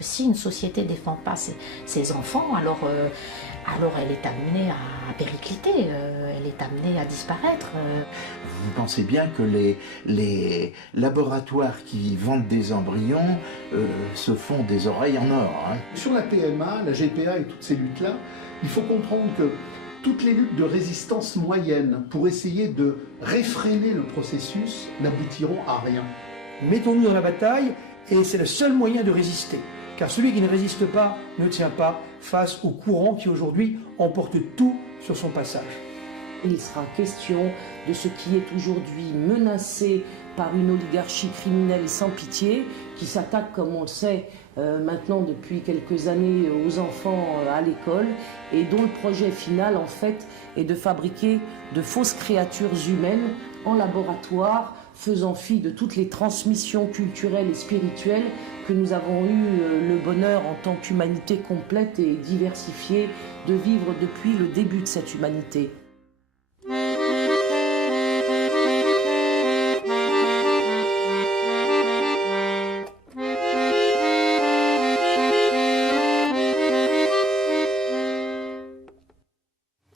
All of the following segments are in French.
Si une société ne défend pas ses enfants, alors elle est amenée à péricliter, elle est amenée à disparaître. Vous pensez bien que les laboratoires qui vendent des embryons se font des oreilles en or. Hein. Sur la PMA, la GPA et toutes ces luttes-là, il faut comprendre que toutes les luttes de résistance moyenne pour essayer de réfréner le processus n'aboutiront à rien. Mettons-nous dans la bataille et c'est le seul moyen de résister. Car celui qui ne résiste pas ne tient pas face au courant qui aujourd'hui emporte tout sur son passage. Il sera question de ce qui est aujourd'hui menacé par une oligarchie criminelle sans pitié qui s'attaque, comme on le sait maintenant depuis quelques années, aux enfants à l'école et dont le projet final en fait est de fabriquer de fausses créatures humaines en laboratoire, faisant fi de toutes les transmissions culturelles et spirituelles que nous avons eu le bonheur en tant qu'humanité complète et diversifiée de vivre depuis le début de cette humanité.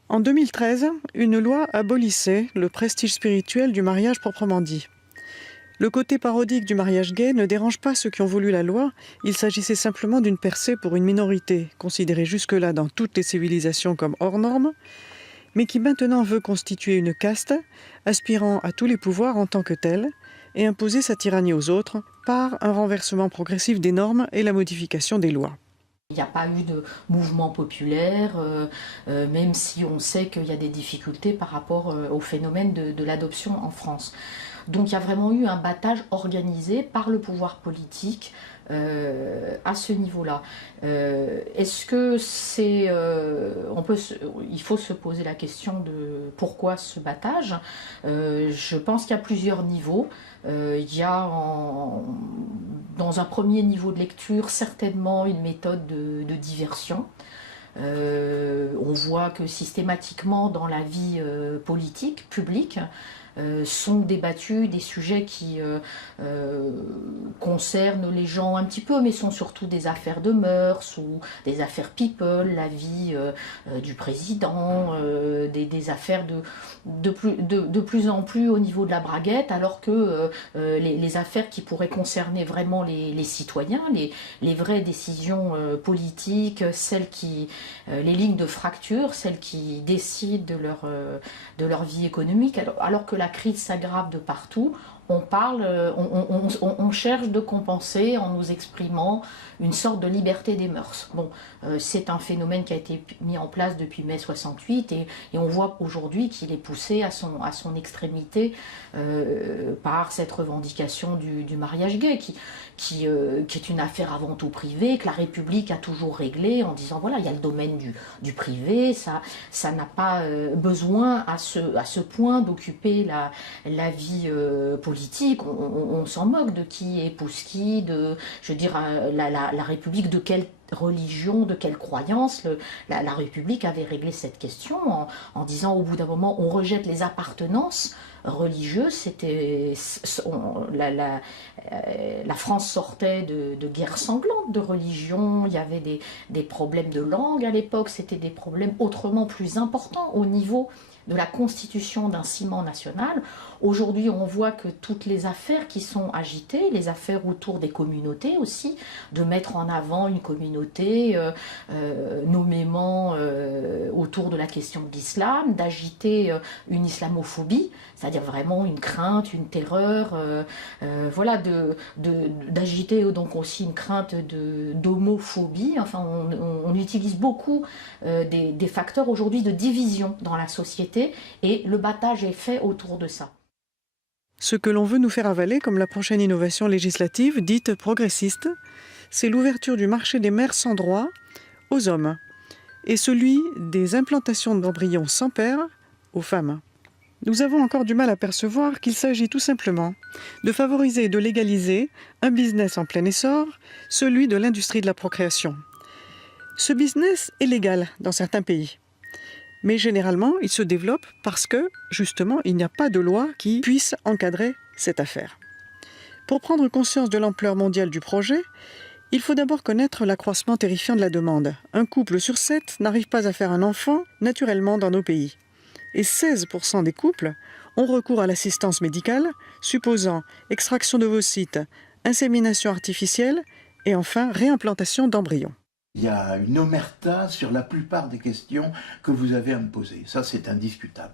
En 2013, une loi abolissait le prestige spirituel du mariage proprement dit. Le côté parodique du mariage gay ne dérange pas ceux qui ont voulu la loi, il s'agissait simplement d'une percée pour une minorité, considérée jusque-là dans toutes les civilisations comme hors norme, mais qui maintenant veut constituer une caste, aspirant à tous les pouvoirs en tant que telle, et imposer sa tyrannie aux autres par un renversement progressif des normes et la modification des lois. Il n'y a pas eu de mouvement populaire, même si on sait qu'il y a des difficultés par rapport au phénomène de l'adoption en France. Donc il y a vraiment eu un battage organisé par le pouvoir politique à ce niveau-là. Est-ce que c'est... il faut se poser la question de pourquoi ce battage. Je pense qu'il y a plusieurs niveaux. Il y a dans un premier niveau de lecture certainement une méthode de diversion. On voit que systématiquement dans la vie politique, publique, sont débattus des sujets qui concernent les gens un petit peu, mais sont surtout des affaires de mœurs ou des affaires people, la vie du président, des affaires de plus en plus au niveau de la braguette, alors que les affaires qui pourraient concerner vraiment les citoyens, les vraies décisions politiques, celles qui, les lignes de fracture, celles qui décident de leur vie économique, alors que la crise s'aggrave de partout, on cherche de compenser en nous exprimant une sorte de liberté des mœurs. Bon, c'est un phénomène qui a été mis en place depuis mai 68 et on voit aujourd'hui qu'il est poussé à son extrémité par cette revendication du mariage gay qui est une affaire avant tout privée, que la République a toujours réglée en disant voilà, il y a le domaine du privé, ça n'a pas besoin à ce point d'occuper la vie politique. On s'en moque de qui épouse qui, je veux dire, la République de quelle religion, de quelle croyance. La République avait réglé cette question en disant au bout d'un moment on rejette les appartenances religieuses. C'était la France sortait de guerres sanglantes de religion, il y avait des problèmes de langue à l'époque, c'était des problèmes autrement plus importants au niveau de la constitution d'un ciment national. Aujourd'hui, on voit que toutes les affaires qui sont agitées, les affaires autour des communautés aussi, de mettre en avant une communauté nommément autour de la question de l'islam, d'agiter une islamophobie, c'est-à-dire vraiment une crainte, une terreur, voilà, d'agiter donc aussi une crainte d'homophobie. Enfin, on utilise beaucoup des facteurs aujourd'hui de division dans la société et le battage est fait autour de ça. Ce que l'on veut nous faire avaler comme la prochaine innovation législative dite progressiste, c'est l'ouverture du marché des mères sans droit aux hommes et celui des implantations d'embryons sans père aux femmes. Nous avons encore du mal à percevoir qu'il s'agit tout simplement de favoriser et de légaliser un business en plein essor, celui de l'industrie de la procréation. Ce business est légal dans certains pays. Mais généralement, il se développe parce que, justement, il n'y a pas de loi qui puisse encadrer cette affaire. Pour prendre conscience de l'ampleur mondiale du projet, Il faut d'abord connaître l'accroissement terrifiant de la demande. Un couple sur 7 n'arrive pas à faire un enfant naturellement dans nos pays. Et 16% des couples ont recours à l'assistance médicale, supposant extraction d'ovocytes, insémination artificielle et enfin réimplantation d'embryons. Il y a une omerta sur la plupart des questions que vous avez à me poser. Ça, c'est indiscutable.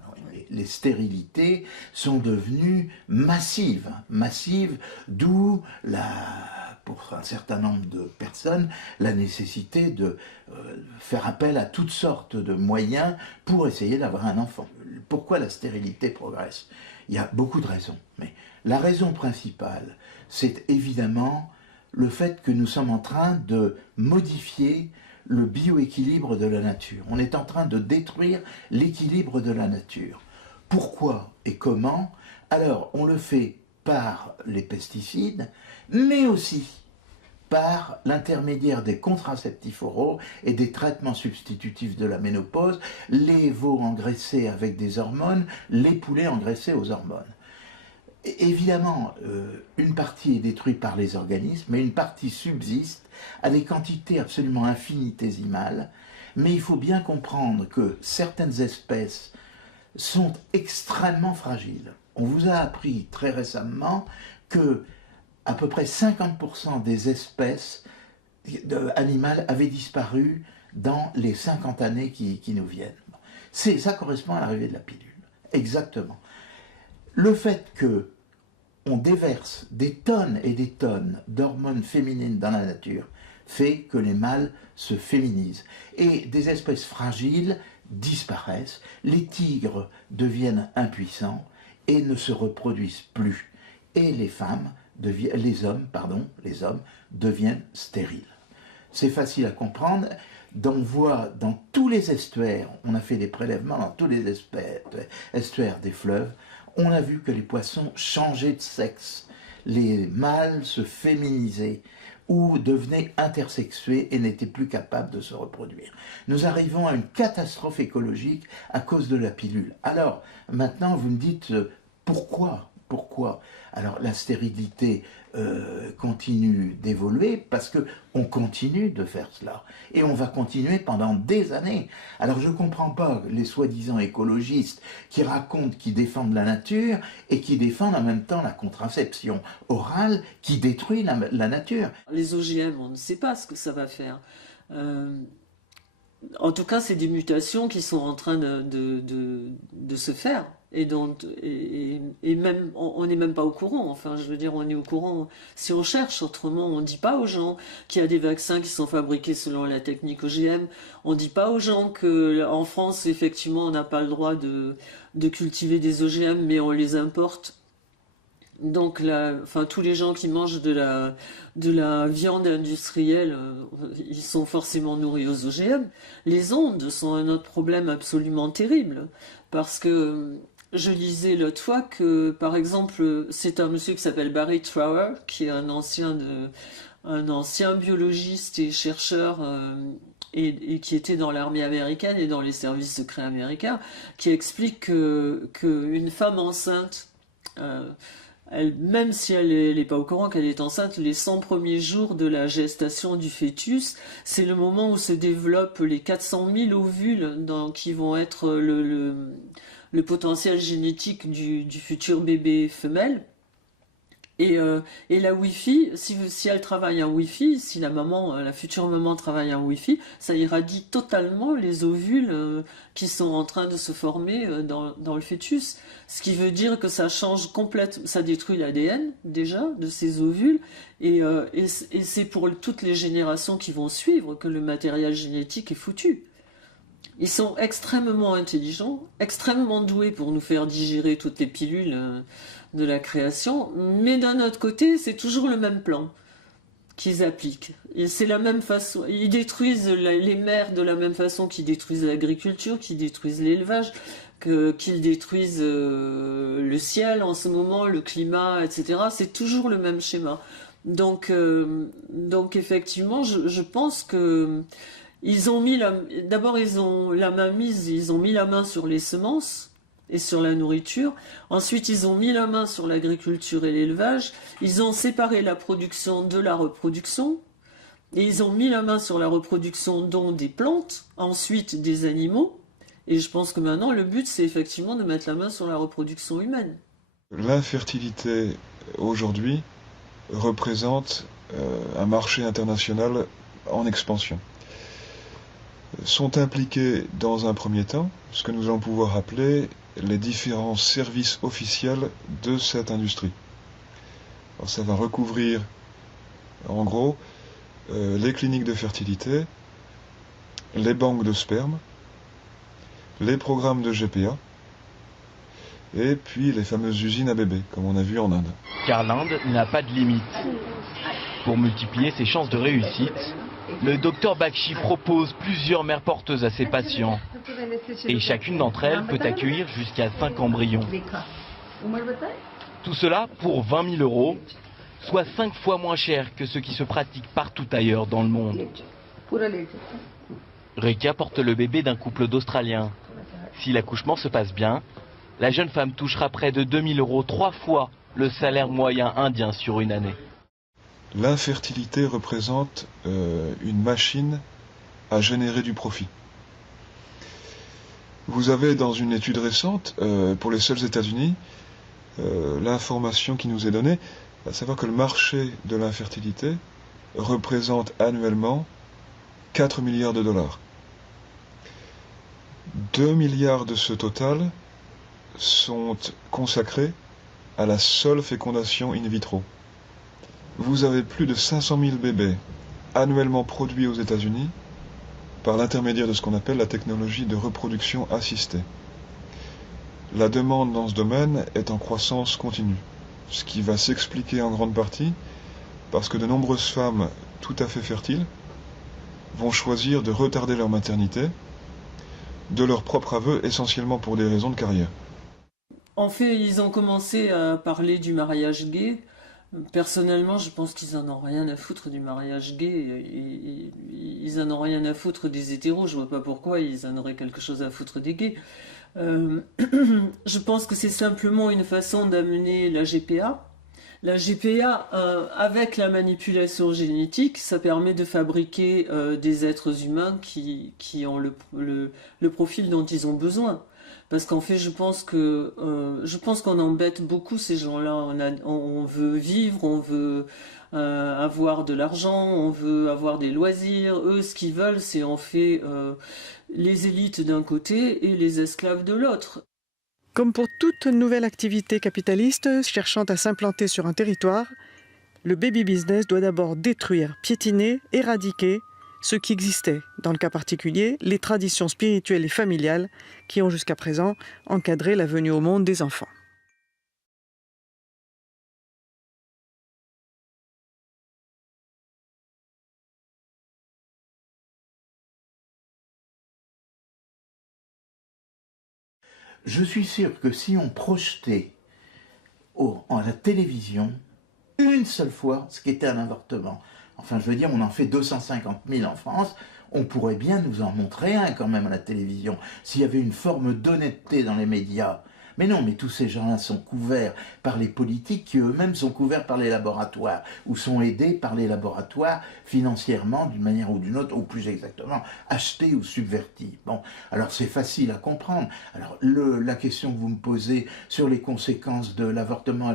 Les stérilités sont devenues massives, d'où pour un certain nombre de personnes, la nécessité de faire appel à toutes sortes de moyens pour essayer d'avoir un enfant. Pourquoi la stérilité progresse? Il y a beaucoup de raisons, mais la raison principale, c'est évidemment le fait que nous sommes en train de modifier le bioéquilibre de la nature. On est en train de détruire l'équilibre de la nature. Pourquoi et comment? Alors, on le fait par les pesticides, mais aussi par l'intermédiaire des contraceptifs oraux et des traitements substitutifs de la ménopause, les veaux engraissés avec des hormones, les poulets engraissés aux hormones. Évidemment, une partie est détruite par les organismes, mais une partie subsiste à des quantités absolument infinitésimales. Mais il faut bien comprendre que certaines espèces sont extrêmement fragiles. On vous a appris très récemment que à peu près 50% des espèces animales avaient disparu dans les 50 années qui nous viennent. Ça correspond à l'arrivée de la pilule, exactement. Le fait que on déverse des tonnes et des tonnes d'hormones féminines dans la nature fait que les mâles se féminisent. Et des espèces fragiles disparaissent, les tigres deviennent impuissants et ne se reproduisent plus. Et les hommes deviennent stériles. C'est facile à comprendre. On voit dans tous les estuaires, on a fait des prélèvements dans tous les estuaires des fleuves, on a vu que les poissons changeaient de sexe. Les mâles se féminisaient ou devenaient intersexués et n'étaient plus capables de se reproduire. Nous arrivons à une catastrophe écologique à cause de la pilule. Alors, maintenant, vous me dites pourquoi? Alors, la stérilité continue d'évoluer parce qu'on continue de faire cela. Et on va continuer pendant des années. Alors, je ne comprends pas les soi-disant écologistes qui racontent qu'ils défendent la nature et qui défendent en même temps la contraception orale qui détruit la nature. Les OGM, on ne sait pas ce que ça va faire. En tout cas, c'est des mutations qui sont en train de se faire. Et même, on n'est même pas au courant. Enfin, je veux dire, on est au courant si on cherche. Autrement, on ne dit pas aux gens qu'il y a des vaccins qui sont fabriqués selon la technique OGM. On ne dit pas aux gens qu'en France, effectivement, on n'a pas le droit de cultiver des OGM, mais on les importe. Donc, tous les gens qui mangent de la viande industrielle, ils sont forcément nourris aux OGM. Les ondes sont un autre problème absolument terrible. Parce que je lisais l'autre fois que, par exemple, c'est un monsieur qui s'appelle Barry Trower, qui est un ancien biologiste et chercheur et qui était dans l'armée américaine et dans les services secrets américains, qui explique qu'une femme enceinte, même si elle n'est pas au courant qu'elle est enceinte, les 100 premiers jours de la gestation du fœtus, c'est le moment où se développent les 400 000 ovules qui vont être le potentiel génétique du futur bébé femelle. Et la Wi-Fi, si elle travaille en Wi-Fi, si la future maman travaille en Wi-Fi, ça irradie totalement les ovules qui sont en train de se former dans le fœtus. Ce qui veut dire que ça change complètement, ça détruit l'ADN déjà de ces ovules, et c'est pour toutes les générations qui vont suivre que le matériel génétique est foutu. Ils sont extrêmement intelligents, extrêmement doués pour nous faire digérer toutes les pilules de la création, mais d'un autre côté, c'est toujours le même plan qu'ils appliquent. Et c'est la même façon. Ils détruisent les mers de la même façon qu'ils détruisent l'agriculture, qu'ils détruisent l'élevage, qu'ils détruisent le ciel en ce moment, le climat, etc. C'est toujours le même schéma. Donc effectivement, je pense que ils ont mis ils ont mis la main sur les semences et sur la nourriture. Ensuite, ils ont mis la main sur l'agriculture et l'élevage. Ils ont séparé la production de la reproduction. Et ils ont mis la main sur la reproduction donc des plantes, ensuite des animaux. Et je pense que maintenant, le but, c'est effectivement de mettre la main sur la reproduction humaine. L'infertilité, aujourd'hui, représente un marché international en expansion. Sont impliqués dans un premier temps ce que nous allons pouvoir appeler les différents services officiels de cette industrie. Alors ça va recouvrir, en gros, les cliniques de fertilité, les banques de sperme, les programmes de GPA, et puis les fameuses usines à bébés, comme on a vu en Inde. Car l'Inde n'a pas de limite. Pour multiplier ses chances de réussite, le docteur Bakshi propose plusieurs mères porteuses à ses patients. Et chacune d'entre elles peut accueillir jusqu'à 5 embryons. Tout cela pour 20 000 €, soit 5 fois moins cher que ce qui se pratique partout ailleurs dans le monde. Reka porte le bébé d'un couple d'Australiens. Si l'accouchement se passe bien, la jeune femme touchera près de 2 000 €, 3 fois le salaire moyen indien sur une année. L'infertilité représente une machine à générer du profit. Vous avez dans une étude récente, pour les seuls États-Unis, l'information qui nous est donnée, à savoir que le marché de l'infertilité représente annuellement 4 milliards de dollars. 2 milliards de ce total sont consacrés à la seule fécondation in vitro. Vous avez plus de 500 000 bébés annuellement produits aux États-Unis par l'intermédiaire de ce qu'on appelle la technologie de reproduction assistée. La demande dans ce domaine est en croissance continue, ce qui va s'expliquer en grande partie parce que de nombreuses femmes tout à fait fertiles vont choisir de retarder leur maternité de leur propre aveu, essentiellement pour des raisons de carrière. En fait, ils ont commencé à parler du mariage gay. Personnellement, je pense qu'ils en ont rien à foutre du mariage gay. Ils en ont rien à foutre des hétéros. Je vois pas pourquoi ils en auraient quelque chose à foutre des gays. Je pense que c'est simplement une façon d'amener la GPA. La GPA, avec la manipulation génétique, ça permet de fabriquer des êtres humains qui ont le profil dont ils ont besoin. Parce qu'en fait, je pense qu'on embête beaucoup ces gens-là. On veut vivre, on veut avoir de l'argent, on veut avoir des loisirs. Eux, ce qu'ils veulent, c'est en fait les élites d'un côté et les esclaves de l'autre. Comme pour toute nouvelle activité capitaliste cherchant à s'implanter sur un territoire, le baby business doit d'abord détruire, piétiner, éradiquer ce qui existait, dans le cas particulier, les traditions spirituelles et familiales qui ont jusqu'à présent encadré la venue au monde des enfants. Je suis sûr que si on projetait à la télévision une seule fois ce qu'était un avortement, enfin je veux dire on en fait 250 000 en France, on pourrait bien nous en montrer un quand même à la télévision, s'il y avait une forme d'honnêteté dans les médias. Mais non, mais tous ces gens-là sont couverts par les politiques qui eux-mêmes sont couverts par les laboratoires ou sont aidés par les laboratoires financièrement d'une manière ou d'une autre, ou plus exactement achetés ou subvertis. Bon, alors c'est facile à comprendre. Alors la question que vous me posez sur les conséquences de l'avortement,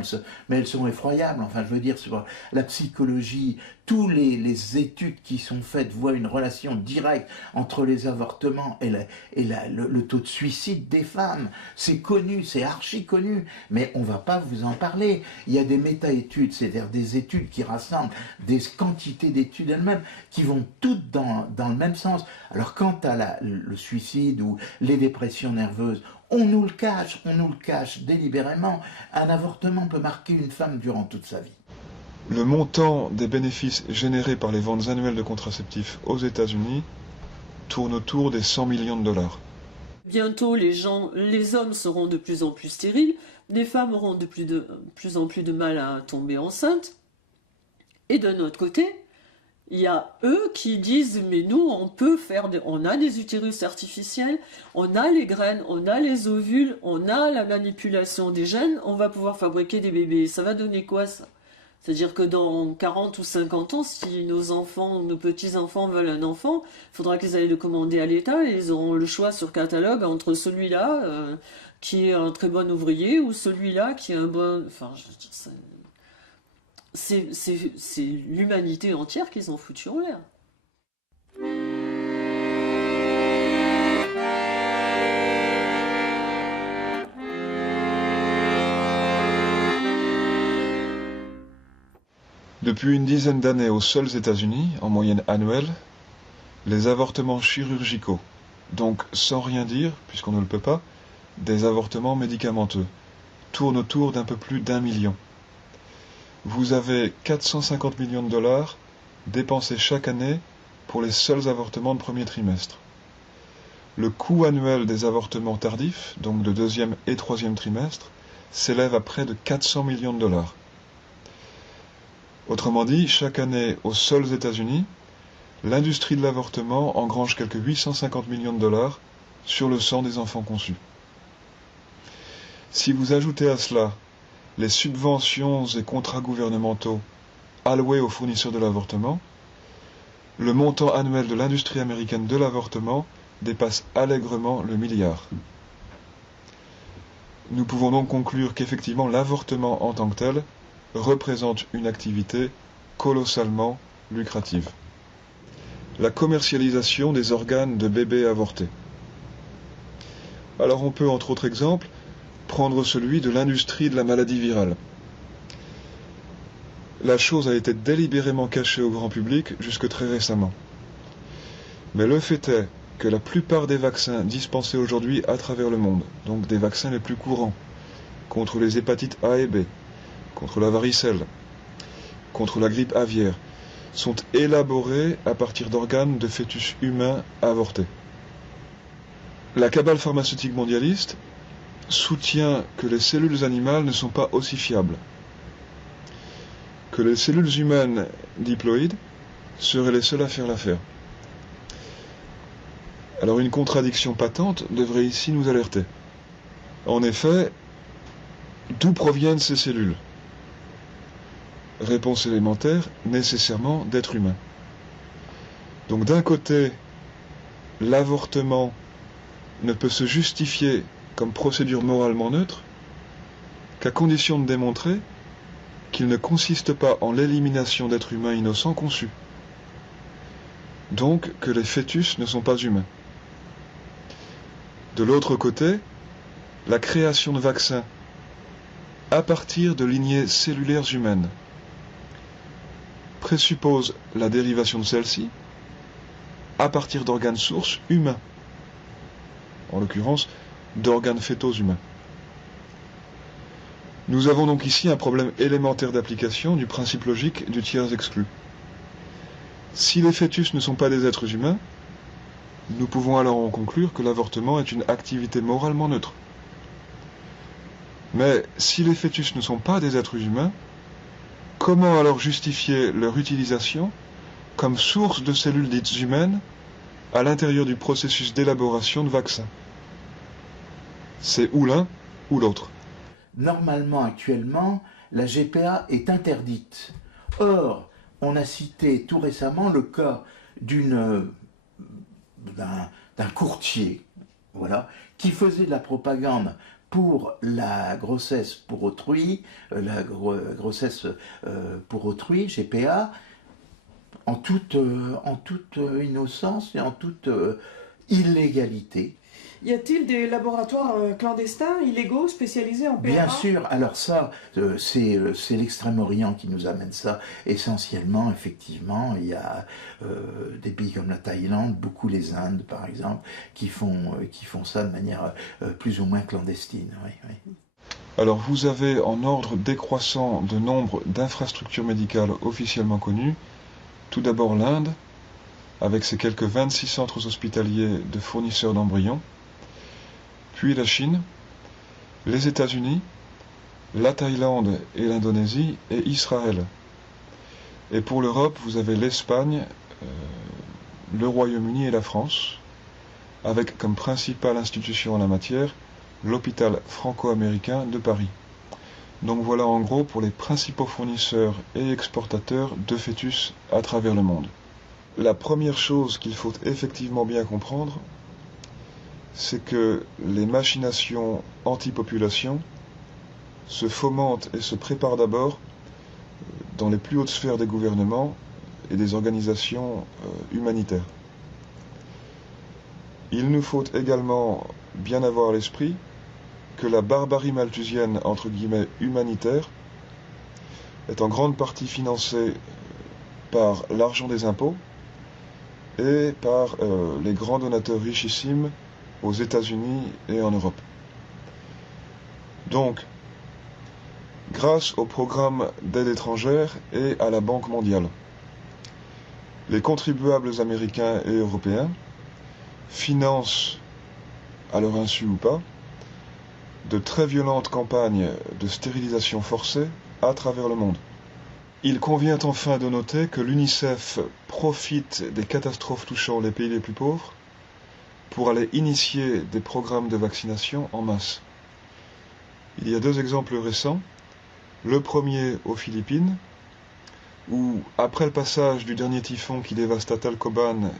mais elles sont effroyables. Enfin, je veux dire, sur la psychologie, tous les études qui sont faites voient une relation directe entre les avortements et le taux de suicide des femmes. C'est connu, c'est archi connu, mais on ne va pas vous en parler. Il y a des méta-études, c'est-à-dire des études qui rassemblent des quantités d'études elles-mêmes qui vont toutes dans le même sens. Alors quant à le suicide ou les dépressions nerveuses, on nous le cache délibérément. Un avortement peut marquer une femme durant toute sa vie. Le montant des bénéfices générés par les ventes annuelles de contraceptifs aux États-Unis tourne autour des 100 millions de dollars. Bientôt, les hommes seront de plus en plus stériles, les femmes auront de plus en plus de mal à tomber enceintes. Et d'un autre côté, il y a eux qui disent « mais nous, on a des utérus artificiels, on a les graines, on a les ovules, on a la manipulation des gènes, on va pouvoir fabriquer des bébés. » Ça va donner quoi ça ? C'est-à-dire que dans 40 ou 50 ans, si nos enfants, nos petits-enfants veulent un enfant, il faudra qu'ils aillent le commander à l'État et ils auront le choix sur catalogue entre celui-là qui est un très bon ouvrier ou celui-là qui est un bon... Enfin, je veux dire, c'est l'humanité entière qu'ils ont foutu en l'air. Depuis une dizaine d'années aux seuls États-Unis, en moyenne annuelle, les avortements chirurgicaux, donc sans rien dire, puisqu'on ne le peut pas, des avortements médicamenteux, tournent autour d'un peu plus d'1 million. Vous avez 450 millions de dollars dépensés chaque année pour les seuls avortements de premier trimestre. Le coût annuel des avortements tardifs, donc de deuxième et troisième trimestre, s'élève à près de 400 millions de dollars. Autrement dit, chaque année aux seuls États-Unis, l'industrie de l'avortement engrange quelques 850 millions de dollars sur le sang des enfants conçus. Si vous ajoutez à cela les subventions et contrats gouvernementaux alloués aux fournisseurs de l'avortement, le montant annuel de l'industrie américaine de l'avortement dépasse allègrement le milliard. Nous pouvons donc conclure qu'effectivement l'avortement en tant que tel représente une activité colossalement lucrative. La commercialisation des organes de bébés avortés. Alors on peut, entre autres exemples, prendre celui de l'industrie de la maladie virale. La chose a été délibérément cachée au grand public jusque très récemment. Mais le fait est que la plupart des vaccins dispensés aujourd'hui à travers le monde, donc des vaccins les plus courants, contre les hépatites A et B, contre la varicelle, contre la grippe aviaire, sont élaborés à partir d'organes de fœtus humains avortés. La cabale pharmaceutique mondialiste soutient que les cellules animales ne sont pas aussi fiables, que les cellules humaines diploïdes seraient les seules à faire l'affaire. Alors une contradiction patente devrait ici nous alerter. En effet, d'où proviennent ces cellules ? Réponse élémentaire, nécessairement d'êtres humains. Donc d'un côté, l'avortement ne peut se justifier comme procédure moralement neutre qu'à condition de démontrer qu'il ne consiste pas en l'élimination d'êtres humains innocents conçus. Donc que les fœtus ne sont pas humains. De l'autre côté, la création de vaccins à partir de lignées cellulaires humaines présuppose la dérivation de celles-ci à partir d'organes sources humains, en l'occurrence d'organes fœtaux humains. Nous avons donc ici un problème élémentaire d'application du principe logique du tiers exclu. Si les fœtus ne sont pas des êtres humains, nous pouvons alors en conclure que l'avortement est une activité moralement neutre. Mais si les fœtus ne sont pas des êtres humains, comment alors justifier leur utilisation comme source de cellules dites humaines à l'intérieur du processus d'élaboration de vaccins? C'est ou l'un ou l'autre. Normalement, actuellement, la GPA est interdite. Or, on a cité tout récemment le cas d'un courtier, voilà, qui faisait de la propagande pour la grossesse pour autrui, GPA, en toute innocence et en toute illégalité. Y a-t-il des laboratoires clandestins, illégaux, spécialisés en PRA? Bien sûr, alors ça, c'est l'Extrême-Orient qui nous amène ça. Essentiellement, effectivement, il y a des pays comme la Thaïlande, beaucoup les Indes par exemple, qui font ça de manière plus ou moins clandestine. Oui, oui. Alors vous avez en ordre décroissant de nombre d'infrastructures médicales officiellement connues, tout d'abord l'Inde, avec ses quelques 26 centres hospitaliers de fournisseurs d'embryons, puis la Chine, les États-Unis, la Thaïlande et l'Indonésie et Israël. Et pour l'Europe, vous avez l'Espagne, le Royaume-Uni et la France, avec comme principale institution en la matière l'hôpital franco-américain de Paris. Donc voilà en gros pour les principaux fournisseurs et exportateurs de fœtus à travers le monde. La première chose qu'il faut effectivement bien comprendre, c'est que les machinations anti-population se fomentent et se préparent d'abord dans les plus hautes sphères des gouvernements et des organisations humanitaires. Il nous faut également bien avoir à l'esprit que la barbarie malthusienne, entre guillemets, humanitaire, est en grande partie financée par l'argent des impôts et par les grands donateurs richissimes aux États-Unis et en Europe. Donc, grâce au programme d'aide étrangère et à la Banque mondiale, les contribuables américains et européens financent, à leur insu ou pas, de très violentes campagnes de stérilisation forcée à travers le monde. Il convient enfin de noter que l'UNICEF profite des catastrophes touchant les pays les plus pauvres pour aller initier des programmes de vaccination en masse. Il y a 2 exemples récents. Le premier aux Philippines, où après le passage du dernier typhon qui dévasta Tacloban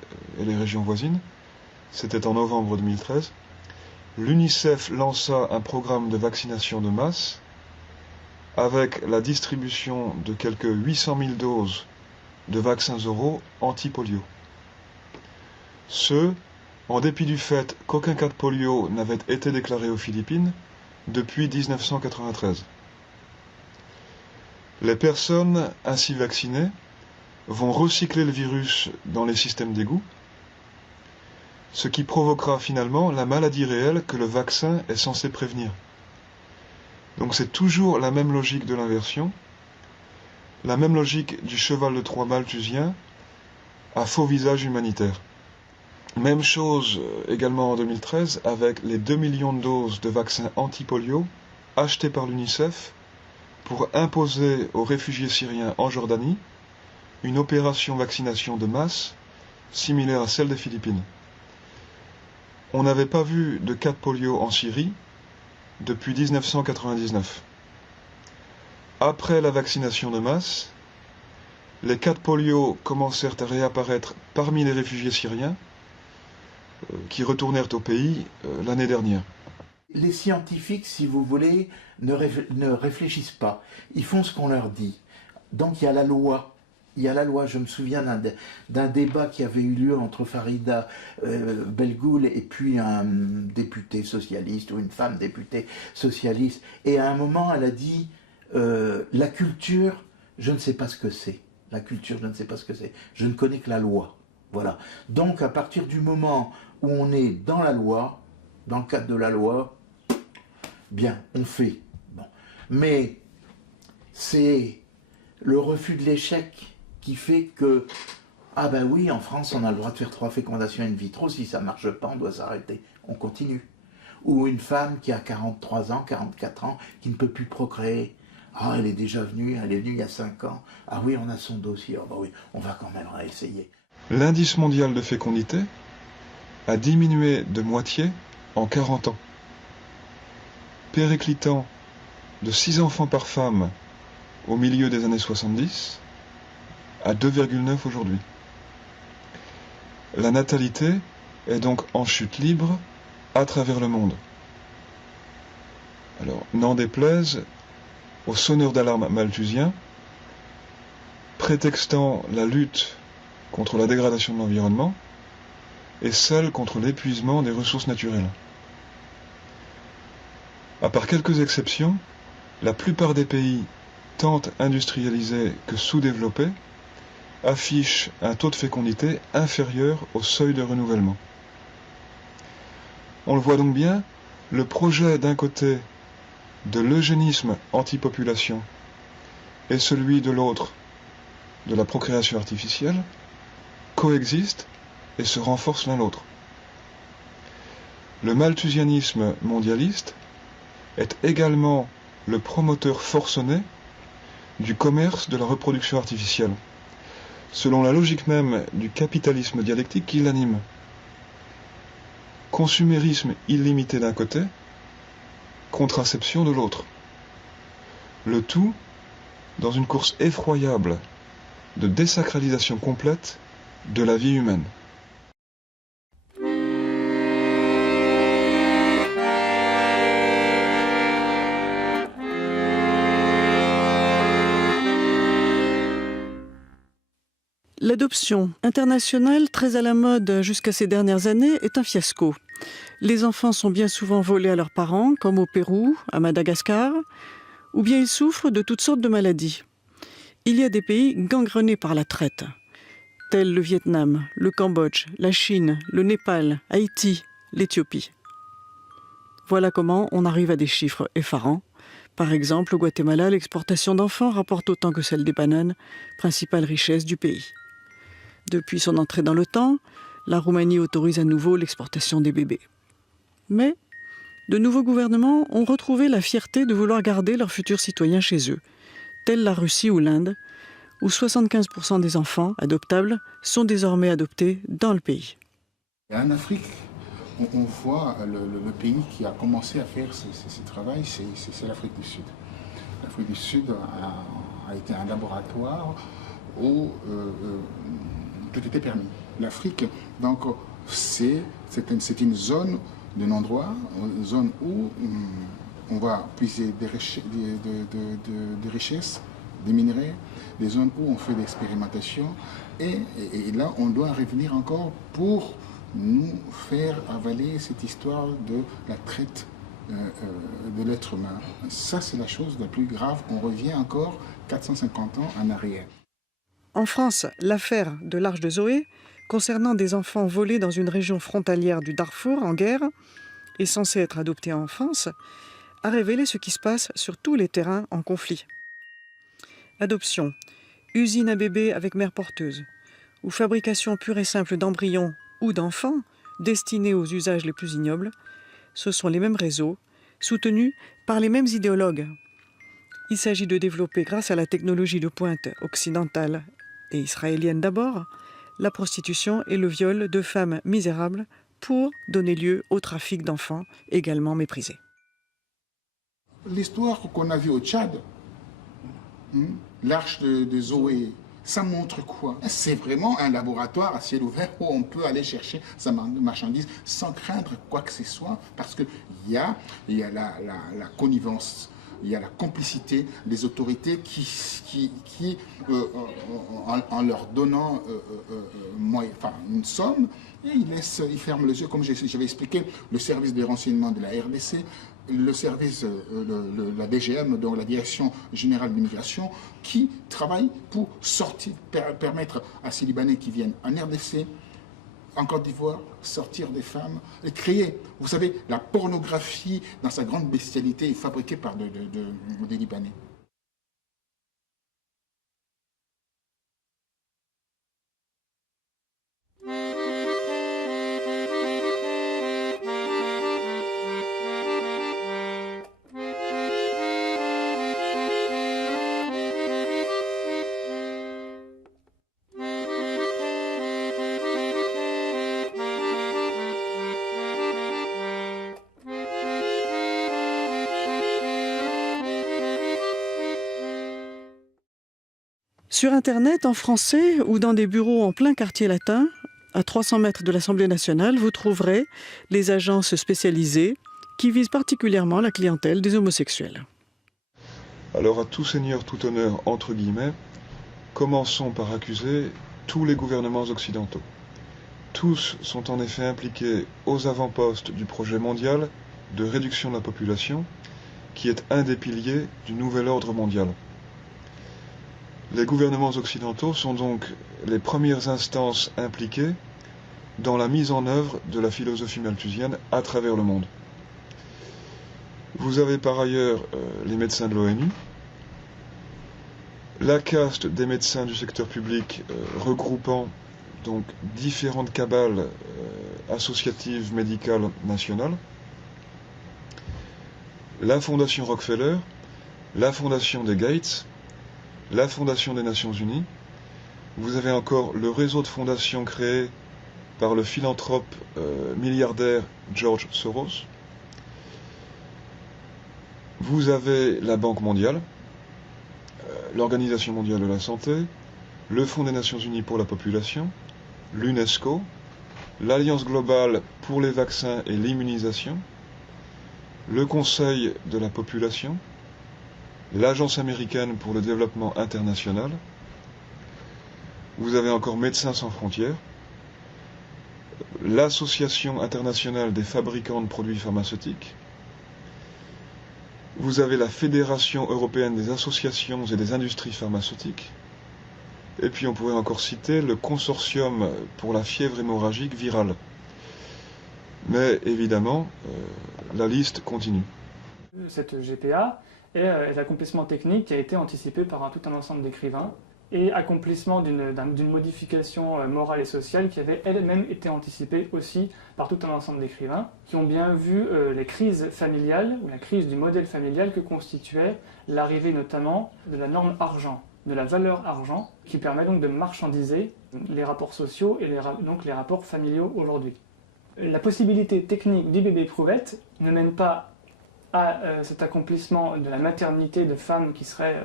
et les régions voisines, c'était en novembre 2013, l'UNICEF lança un programme de vaccination de masse avec la distribution de quelques 800 000 doses de vaccins oraux anti-polio. Ce, en dépit du fait qu'aucun cas de polio n'avait été déclaré aux Philippines depuis 1993. Les personnes ainsi vaccinées vont recycler le virus dans les systèmes d'égout, ce qui provoquera finalement la maladie réelle que le vaccin est censé prévenir. Donc c'est toujours la même logique de l'inversion, la même logique du cheval de Troie malthusien à faux visage humanitaire. Même chose également en 2013 avec les 2 millions de doses de vaccins anti-polio achetés par l'UNICEF pour imposer aux réfugiés syriens en Jordanie une opération vaccination de masse similaire à celle des Philippines. On n'avait pas vu de cas de polio en Syrie depuis 1999. Après la vaccination de masse, les cas de polio commencèrent à réapparaître parmi les réfugiés syriens qui retournèrent au pays l'année dernière. Les scientifiques, si vous voulez, ne réfléchissent pas. Ils font ce qu'on leur dit. Donc il y a la loi. Il y a la loi. Je me souviens d'un débat qui avait eu lieu entre Farida Belgoul et puis un député socialiste ou une femme députée socialiste. Et à un moment, elle a dit la culture, je ne sais pas ce que c'est. La culture, je ne sais pas ce que c'est. Je ne connais que la loi. Voilà. Donc à partir du moment où on est dans la loi, dans le cadre de la loi, bien, on fait. Bon. Mais c'est le refus de l'échec qui fait que, ah ben oui, en France, on a le droit de faire 3 fécondations in vitro, si ça ne marche pas, on doit s'arrêter. On continue. Ou une femme qui a 43 ans, 44 ans, qui ne peut plus procréer. Ah, elle est déjà venue, elle est venue il y a 5 ans. Ah oui, on a son dossier. Ah ben oui, on va quand même essayer. L'indice mondial de fécondité a diminué de moitié en 40 ans, périclitant de 6 enfants par femme au milieu des années 70 à 2,9 aujourd'hui. La natalité est donc en chute libre à travers le monde. Alors, n'en déplaise aux sonneurs d'alarme malthusiens, prétextant la lutte contre la dégradation de l'environnement et celle contre l'épuisement des ressources naturelles. À part quelques exceptions, la plupart des pays, tant industrialisés que sous-développés, affichent un taux de fécondité inférieur au seuil de renouvellement. On le voit donc bien, le projet d'un côté de l'eugénisme anti-population et celui de l'autre de la procréation artificielle coexistent et se renforcent l'un l'autre. Le malthusianisme mondialiste est également le promoteur forcené du commerce de la reproduction artificielle, selon la logique même du capitalisme dialectique qui l'anime. Consumérisme illimité d'un côté, contraception de l'autre. Le tout dans une course effroyable de désacralisation complète de la vie humaine. L'adoption internationale, très à la mode jusqu'à ces dernières années, est un fiasco. Les enfants sont bien souvent volés à leurs parents, comme au Pérou, à Madagascar, ou bien ils souffrent de toutes sortes de maladies. Il y a des pays gangrenés par la traite, tels le Vietnam, le Cambodge, la Chine, le Népal, Haïti, l'Éthiopie. Voilà comment on arrive à des chiffres effarants. Par exemple, au Guatemala, l'exportation d'enfants rapporte autant que celle des bananes, principale richesse du pays. Depuis son entrée dans l'OTAN, la Roumanie autorise à nouveau l'exportation des bébés. Mais de nouveaux gouvernements ont retrouvé la fierté de vouloir garder leurs futurs citoyens chez eux, telle la Russie ou l'Inde, où 75% des enfants adoptables sont désormais adoptés dans le pays. Et en Afrique, on voit le pays qui a commencé à faire ce travail, c'est l'Afrique du Sud. L'Afrique du Sud a été un laboratoire où tout était permis. L'Afrique, donc, c'est une zone de non-droit, une zone où on va puiser des richesses, des minerais, des zones où on fait des expérimentations. Et là, on doit revenir encore pour nous faire avaler cette histoire de la traite de l'être humain. Ça, c'est la chose la plus grave. On revient encore 450 ans en arrière. En France, l'affaire de l'Arche de Zoé, concernant des enfants volés dans une région frontalière du Darfour en guerre et censés être adoptés en France, a révélé ce qui se passe sur tous les terrains en conflit. Adoption, usine à bébés avec mère porteuse, ou fabrication pure et simple d'embryons ou d'enfants destinés aux usages les plus ignobles, ce sont les mêmes réseaux, soutenus par les mêmes idéologues. Il s'agit de développer, grâce à la technologie de pointe occidentale et israélienne d'abord, la prostitution et le viol de femmes misérables pour donner lieu au trafic d'enfants également méprisés. L'histoire qu'on a vue au Tchad, l'Arche de Zoé, ça montre quoi? C'est vraiment un laboratoire à ciel ouvert où on peut aller chercher sa marchandise sans craindre quoi que ce soit, parce qu'il y a la connivence, il y a la complicité des autorités qui en leur donnant une somme, et ils ferment les yeux, comme j'avais expliqué, le service de renseignement de la RDC, le service, la DGM, donc la Direction Générale de l'Immigration, qui travaille pour permettre à ces Libanais qui viennent en RDC, en Côte d'Ivoire, sortir des femmes et créer, vous savez, la pornographie dans sa grande bestialité est fabriquée par des Libanais. Sur Internet, en français ou dans des bureaux en plein quartier latin, à 300 mètres de l'Assemblée nationale, vous trouverez les agences spécialisées qui visent particulièrement la clientèle des homosexuels. Alors à tout seigneur, tout honneur, entre guillemets, commençons par accuser tous les gouvernements occidentaux. Tous sont en effet impliqués aux avant-postes du projet mondial de réduction de la population, qui est un des piliers du nouvel ordre mondial. Les gouvernements occidentaux sont donc les premières instances impliquées dans la mise en œuvre de la philosophie malthusienne à travers le monde. Vous avez par ailleurs les médecins de l'ONU, la caste des médecins du secteur public regroupant donc différentes cabales associatives médicales nationales, la Fondation Rockefeller, la Fondation des Gates, la Fondation des Nations Unies. Vous avez encore le réseau de fondations créé par le philanthrope milliardaire George Soros. Vous avez la Banque mondiale, l'Organisation mondiale de la santé, le Fonds des Nations Unies pour la population, l'UNESCO, l'Alliance globale pour les vaccins et l'immunisation, le Conseil de la population, l'Agence américaine pour le développement international. Vous avez encore Médecins sans frontières, l'Association internationale des fabricants de produits pharmaceutiques. Vous avez la Fédération européenne des associations et des industries pharmaceutiques. Et puis on pourrait encore citer le Consortium pour la fièvre hémorragique virale. Mais évidemment, la liste continue. Cette GPA est l'accomplissement technique qui a été anticipé par tout un ensemble d'écrivains et accomplissement d'une modification morale et sociale qui avait elle-même été anticipée aussi par tout un ensemble d'écrivains qui ont bien vu les crises familiales, ou la crise du modèle familial que constituait l'arrivée notamment de la norme argent, de la valeur argent, qui permet donc de marchandiser les rapports sociaux et donc les rapports familiaux aujourd'hui. La possibilité technique du bébé éprouvette ne mène pas à cet accomplissement de la maternité de femmes qui seraient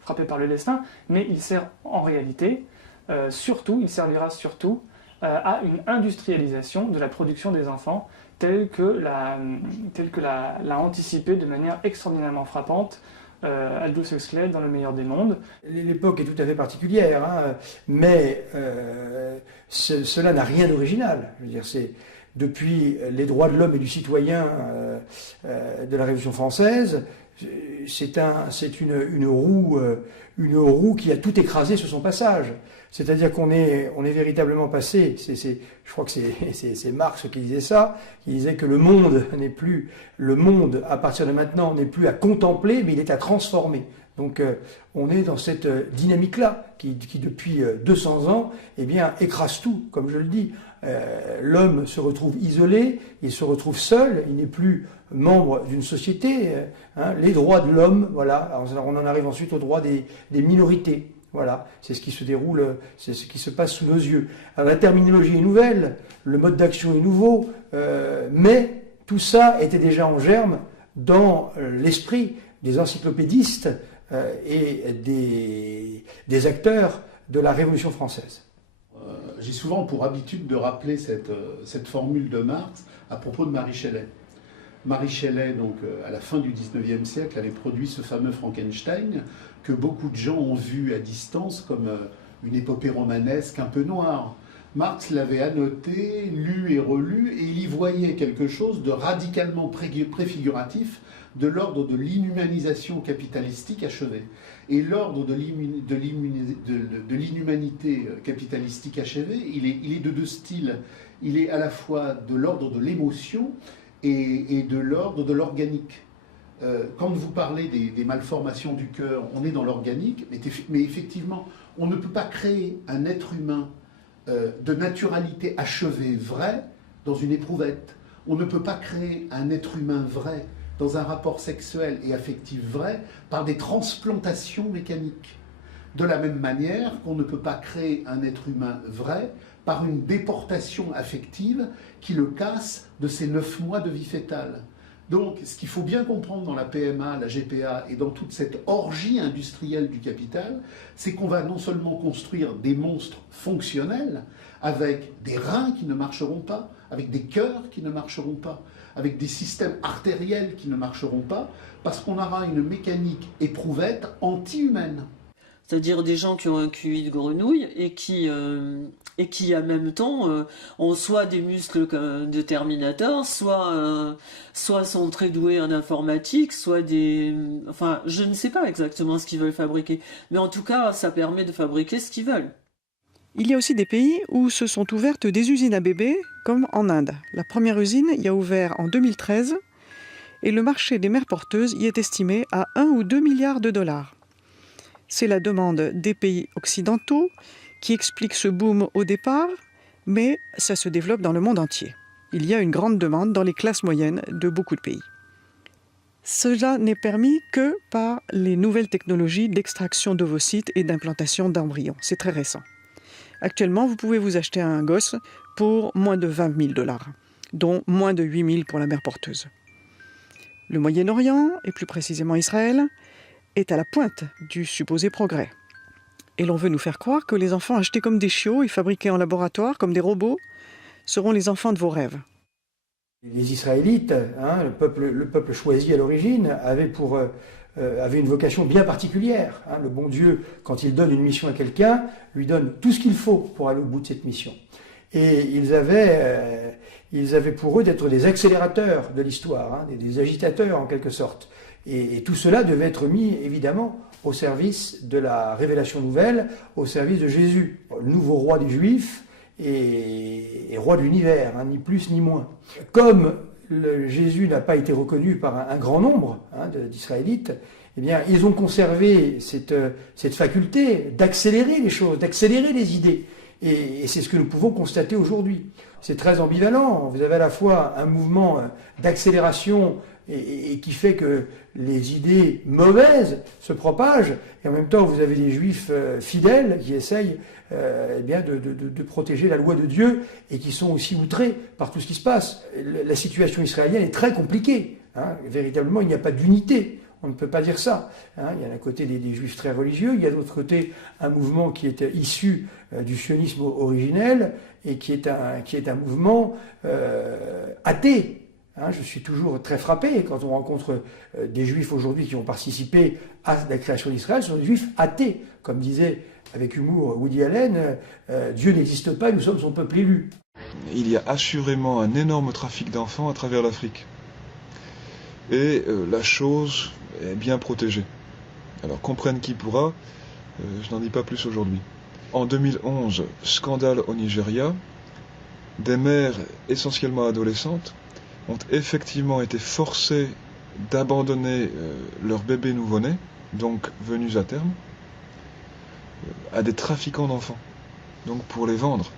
frappées par le destin, mais il sert en réalité, il servira surtout à une industrialisation de la production des enfants telle que l'a anticipé de manière extraordinairement frappante Aldous Huxley dans Le meilleur des mondes. L'époque est tout à fait particulière, hein, mais cela n'a rien d'original. Je veux dire, c'est depuis les droits de l'homme et du citoyen de la Révolution française, c'est une roue qui a tout écrasé sur son passage. C'est-à-dire qu'on est véritablement passé, je crois que c'est Marx qui disait ça, qui disait que le monde à partir de maintenant n'est plus à contempler, mais il est à transformer. Donc on est dans cette dynamique-là qui depuis 200 ans écrase tout, comme je le dis. L'homme se retrouve isolé, il se retrouve seul, il n'est plus membre d'une société. Les droits de l'homme, voilà. Alors on en arrive ensuite aux droits des minorités. Voilà, c'est ce qui se déroule, c'est ce qui se passe sous nos yeux. Alors la terminologie est nouvelle, le mode d'action est nouveau, mais tout ça était déjà en germe dans l'esprit des encyclopédistes et des acteurs de la Révolution française. J'ai souvent pour habitude de rappeler cette formule de Marx à propos de Marie Shelley. Marie Shelley, donc, à la fin du XIXe siècle, avait produit ce fameux Frankenstein que beaucoup de gens ont vu à distance comme une épopée romanesque un peu noire. Marx l'avait annoté, lu et relu, et il y voyait quelque chose de radicalement préfiguratif de l'ordre de l'inhumanisation capitalistique achevée. Et l'ordre de l'inhumanité capitalistique achevée, il est de deux styles. Il est à la fois de l'ordre de l'émotion et de l'ordre de l'organique. Quand vous parlez des malformations du cœur, on est dans l'organique, mais effectivement, on ne peut pas créer un être humain de naturalité achevée vraie dans une éprouvette. On ne peut pas créer un être humain vrai dans un rapport sexuel et affectif vrai par des transplantations mécaniques. De la même manière qu'on ne peut pas créer un être humain vrai par une déportation affective qui le casse de ses 9 mois de vie fétale. Donc, ce qu'il faut bien comprendre dans la PMA, la GPA et dans toute cette orgie industrielle du capital, c'est qu'on va non seulement construire des monstres fonctionnels, avec des reins qui ne marcheront pas, avec des cœurs qui ne marcheront pas, avec des systèmes artériels qui ne marcheront pas, parce qu'on aura une mécanique éprouvette anti-humaine. C'est-à-dire des gens qui ont un QI de grenouille et qui en même temps ont soit des muscles de Terminator, soit sont très doués en informatique, soit enfin, je ne sais pas exactement ce qu'ils veulent fabriquer. Mais en tout cas, ça permet de fabriquer ce qu'ils veulent. Il y a aussi des pays où se sont ouvertes des usines à bébés, comme en Inde. La première usine y a ouvert en 2013 et le marché des mères porteuses y est estimé à 1 ou 2 milliards de dollars. C'est la demande des pays occidentaux qui explique ce boom au départ, mais ça se développe dans le monde entier. Il y a une grande demande dans les classes moyennes de beaucoup de pays. Cela n'est permis que par les nouvelles technologies d'extraction d'ovocytes et d'implantation d'embryons. C'est très récent. Actuellement, vous pouvez vous acheter un gosse pour moins de 20 000 $, dont moins de 8 000 pour la mère porteuse. Le Moyen-Orient, et plus précisément Israël, est à la pointe du supposé progrès. Et l'on veut nous faire croire que les enfants achetés comme des chiots et fabriqués en laboratoire comme des robots seront les enfants de vos rêves. Les Israélites, le peuple choisi à l'origine, avait une vocation bien particulière. Le bon Dieu, quand il donne une mission à quelqu'un, lui donne tout ce qu'il faut pour aller au bout de cette mission. Et ils avaient pour eux d'être des accélérateurs de l'histoire, des agitateurs en quelque sorte. Et tout cela devait être mis, évidemment, au service de la révélation nouvelle, au service de Jésus, le nouveau roi des Juifs et roi de l'univers, ni plus ni moins. Comme Jésus n'a pas été reconnu par un grand nombre d'Israélites, eh bien, ils ont conservé cette faculté d'accélérer les choses, d'accélérer les idées. Et c'est ce que nous pouvons constater aujourd'hui. C'est très ambivalent. Vous avez à la fois un mouvement d'accélération et qui fait que les idées mauvaises se propagent, et en même temps vous avez des juifs fidèles qui essayent de protéger la loi de Dieu et qui sont aussi outrés par tout ce qui se passe. La situation israélienne est très compliquée. Véritablement, il n'y a pas d'unité. On ne peut pas dire ça. Il y a d'un côté des juifs très religieux, il y a de l'autre côté un mouvement qui est issu du sionisme originel et qui est un mouvement athée. Je suis toujours très frappé quand on rencontre des juifs aujourd'hui qui ont participé à la création d'Israël, ce sont des juifs athées. Comme disait avec humour Woody Allen, Dieu n'existe pas, nous sommes son peuple élu. Il y a assurément un énorme trafic d'enfants à travers l'Afrique. Et la chose est bien protégée. Alors comprenne qui pourra, je n'en dis pas plus aujourd'hui. En 2011, scandale au Nigeria, des mères essentiellement adolescentes ont effectivement été forcées d'abandonner leurs bébés nouveau-nés, donc venus à terme, à des trafiquants d'enfants, donc pour les vendre.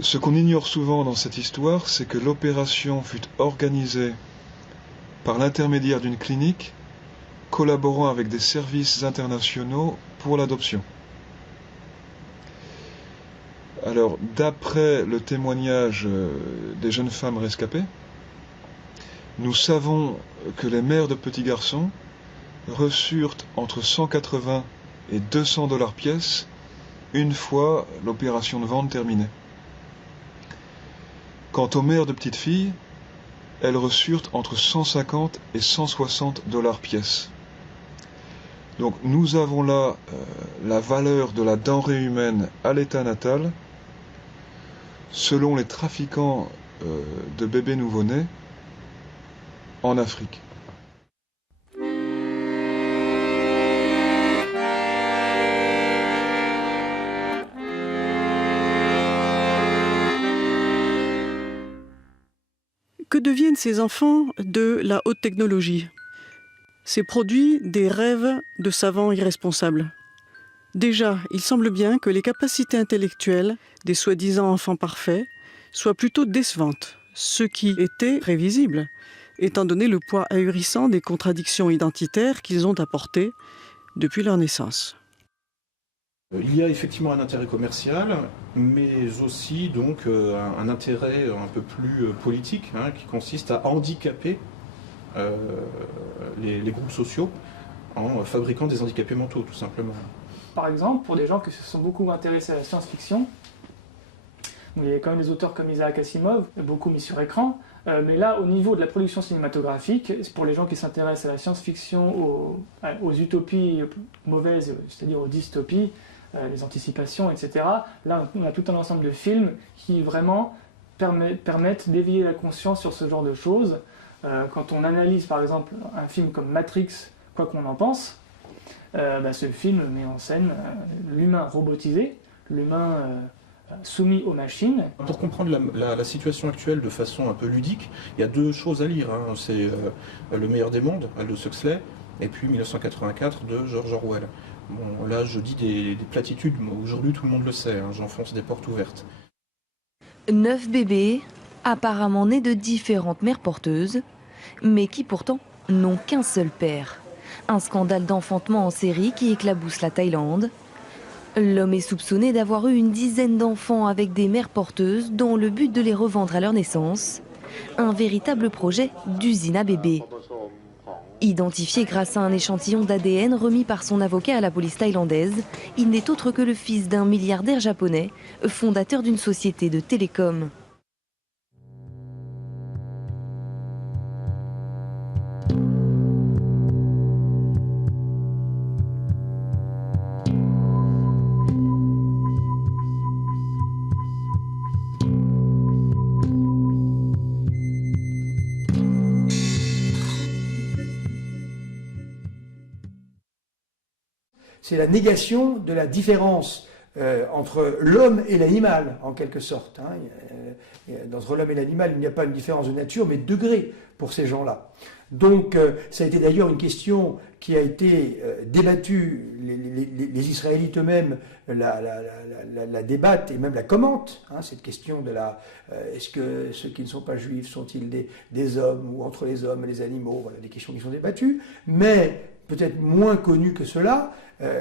Ce qu'on ignore souvent dans cette histoire, c'est que l'opération fut organisée par l'intermédiaire d'une clinique collaborant avec des services internationaux pour l'adoption. Alors, d'après le témoignage des jeunes femmes rescapées, nous savons que les mères de petits garçons reçurent entre 180 et 200 $ pièce une fois l'opération de vente terminée. Quant aux mères de petites filles, elles reçurent entre 150 et 160 $ pièce. Donc nous avons là la valeur de la denrée humaine à l'état natal, selon les trafiquants de bébés nouveau-nés en Afrique. Que deviennent ces enfants de la haute technologie? Ces produits des rêves de savants irresponsables. Déjà, il semble bien que les capacités intellectuelles des soi-disant enfants parfaits soient plutôt décevantes, ce qui était prévisible, étant donné le poids ahurissant des contradictions identitaires qu'ils ont apportées depuis leur naissance. Il y a effectivement un intérêt commercial, mais aussi donc un intérêt un peu plus politique, qui consiste à handicaper les groupes sociaux en fabriquant des handicapés mentaux, tout simplement. Par exemple, pour des gens qui se sont beaucoup intéressés à la science-fiction, il y a quand même des auteurs comme Isaac Asimov, beaucoup mis sur écran, mais là, au niveau de la production cinématographique, pour les gens qui s'intéressent à la science-fiction, aux utopies mauvaises, c'est-à-dire aux dystopies, les anticipations, etc., là, on a tout un ensemble de films qui vraiment permettent d'éveiller la conscience sur ce genre de choses. Quand on analyse, par exemple, un film comme Matrix, quoi qu'on en pense, ce film met en scène l'humain robotisé, l'humain soumis aux machines. Pour comprendre la situation actuelle de façon un peu ludique, il y a deux choses à lire. C'est Le meilleur des mondes, Aldous Huxley, et puis 1984 de George Orwell. Bon, là, je dis des platitudes, mais aujourd'hui tout le monde le sait, j'enfonce des portes ouvertes. 9 bébés, apparemment nés de différentes mères porteuses, mais qui pourtant n'ont qu'un seul père. Un scandale d'enfantement en série qui éclabousse la Thaïlande. L'homme est soupçonné d'avoir eu une dizaine d'enfants avec des mères porteuses dans le but de les revendre à leur naissance. Un véritable projet d'usine à bébés. Identifié grâce à un échantillon d'ADN remis par son avocat à la police thaïlandaise, il n'est autre que le fils d'un milliardaire japonais, fondateur d'une société de télécom. C'est la négation de la différence entre l'homme et l'animal, en quelque sorte. Entre l'homme et l'animal, il n'y a pas une différence de nature, mais de degré pour ces gens-là. Donc, ça a été d'ailleurs une question qui a été débattue. Les Israélites eux-mêmes la débattent et même la commentent. Cette question de est-ce que ceux qui ne sont pas juifs sont-ils des hommes ou entre les hommes et les animaux? Voilà, des questions qui sont débattues. Mais peut-être moins connu que cela,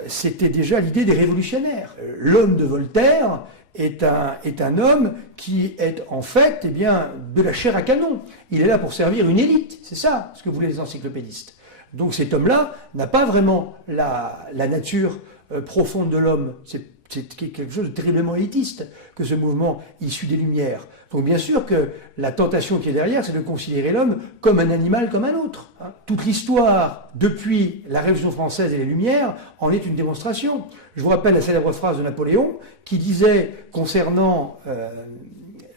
c'était déjà l'idée des révolutionnaires. L'homme de Voltaire est un homme qui est en fait de la chair à canon. Il est là pour servir une élite, c'est ça ce que voulaient les encyclopédistes. Donc cet homme-là n'a pas vraiment la nature profonde de l'homme. C'est quelque chose de terriblement élitiste que ce mouvement issu des Lumières. Donc bien sûr que la tentation qui est derrière, c'est de considérer l'homme comme un animal comme un autre. Toute l'histoire, depuis la Révolution française et les Lumières, en est une démonstration. Je vous rappelle la célèbre phrase de Napoléon qui disait concernant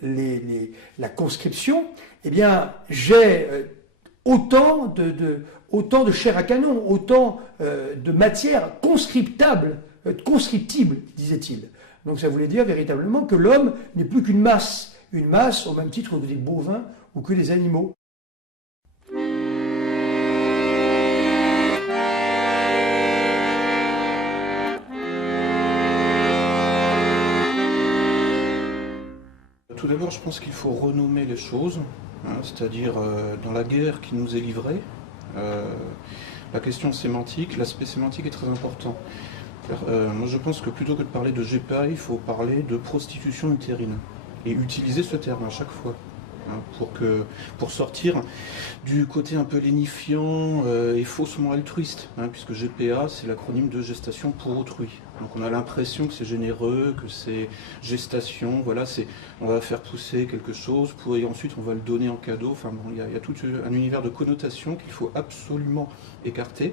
la conscription, j'ai autant de chair à canon, autant de matière conscriptible, disait-il. Donc ça voulait dire véritablement que l'homme n'est plus qu'une masse au même titre que des bovins ou que les animaux. Tout d'abord, je pense qu'il faut renommer les choses, c'est-à-dire dans la guerre qui nous est livrée, la question sémantique, l'aspect sémantique est très important. Moi je pense que plutôt que de parler de GPA, il faut parler de prostitution utérine et utiliser ce terme à chaque fois pour sortir du côté un peu lénifiant et faussement altruiste, puisque GPA c'est l'acronyme de gestation pour autrui. Donc on a l'impression que c'est généreux, que c'est gestation, voilà, on va faire pousser quelque chose et ensuite on va le donner en cadeau. Enfin bon, il y a tout un univers de connotations qu'il faut absolument écarter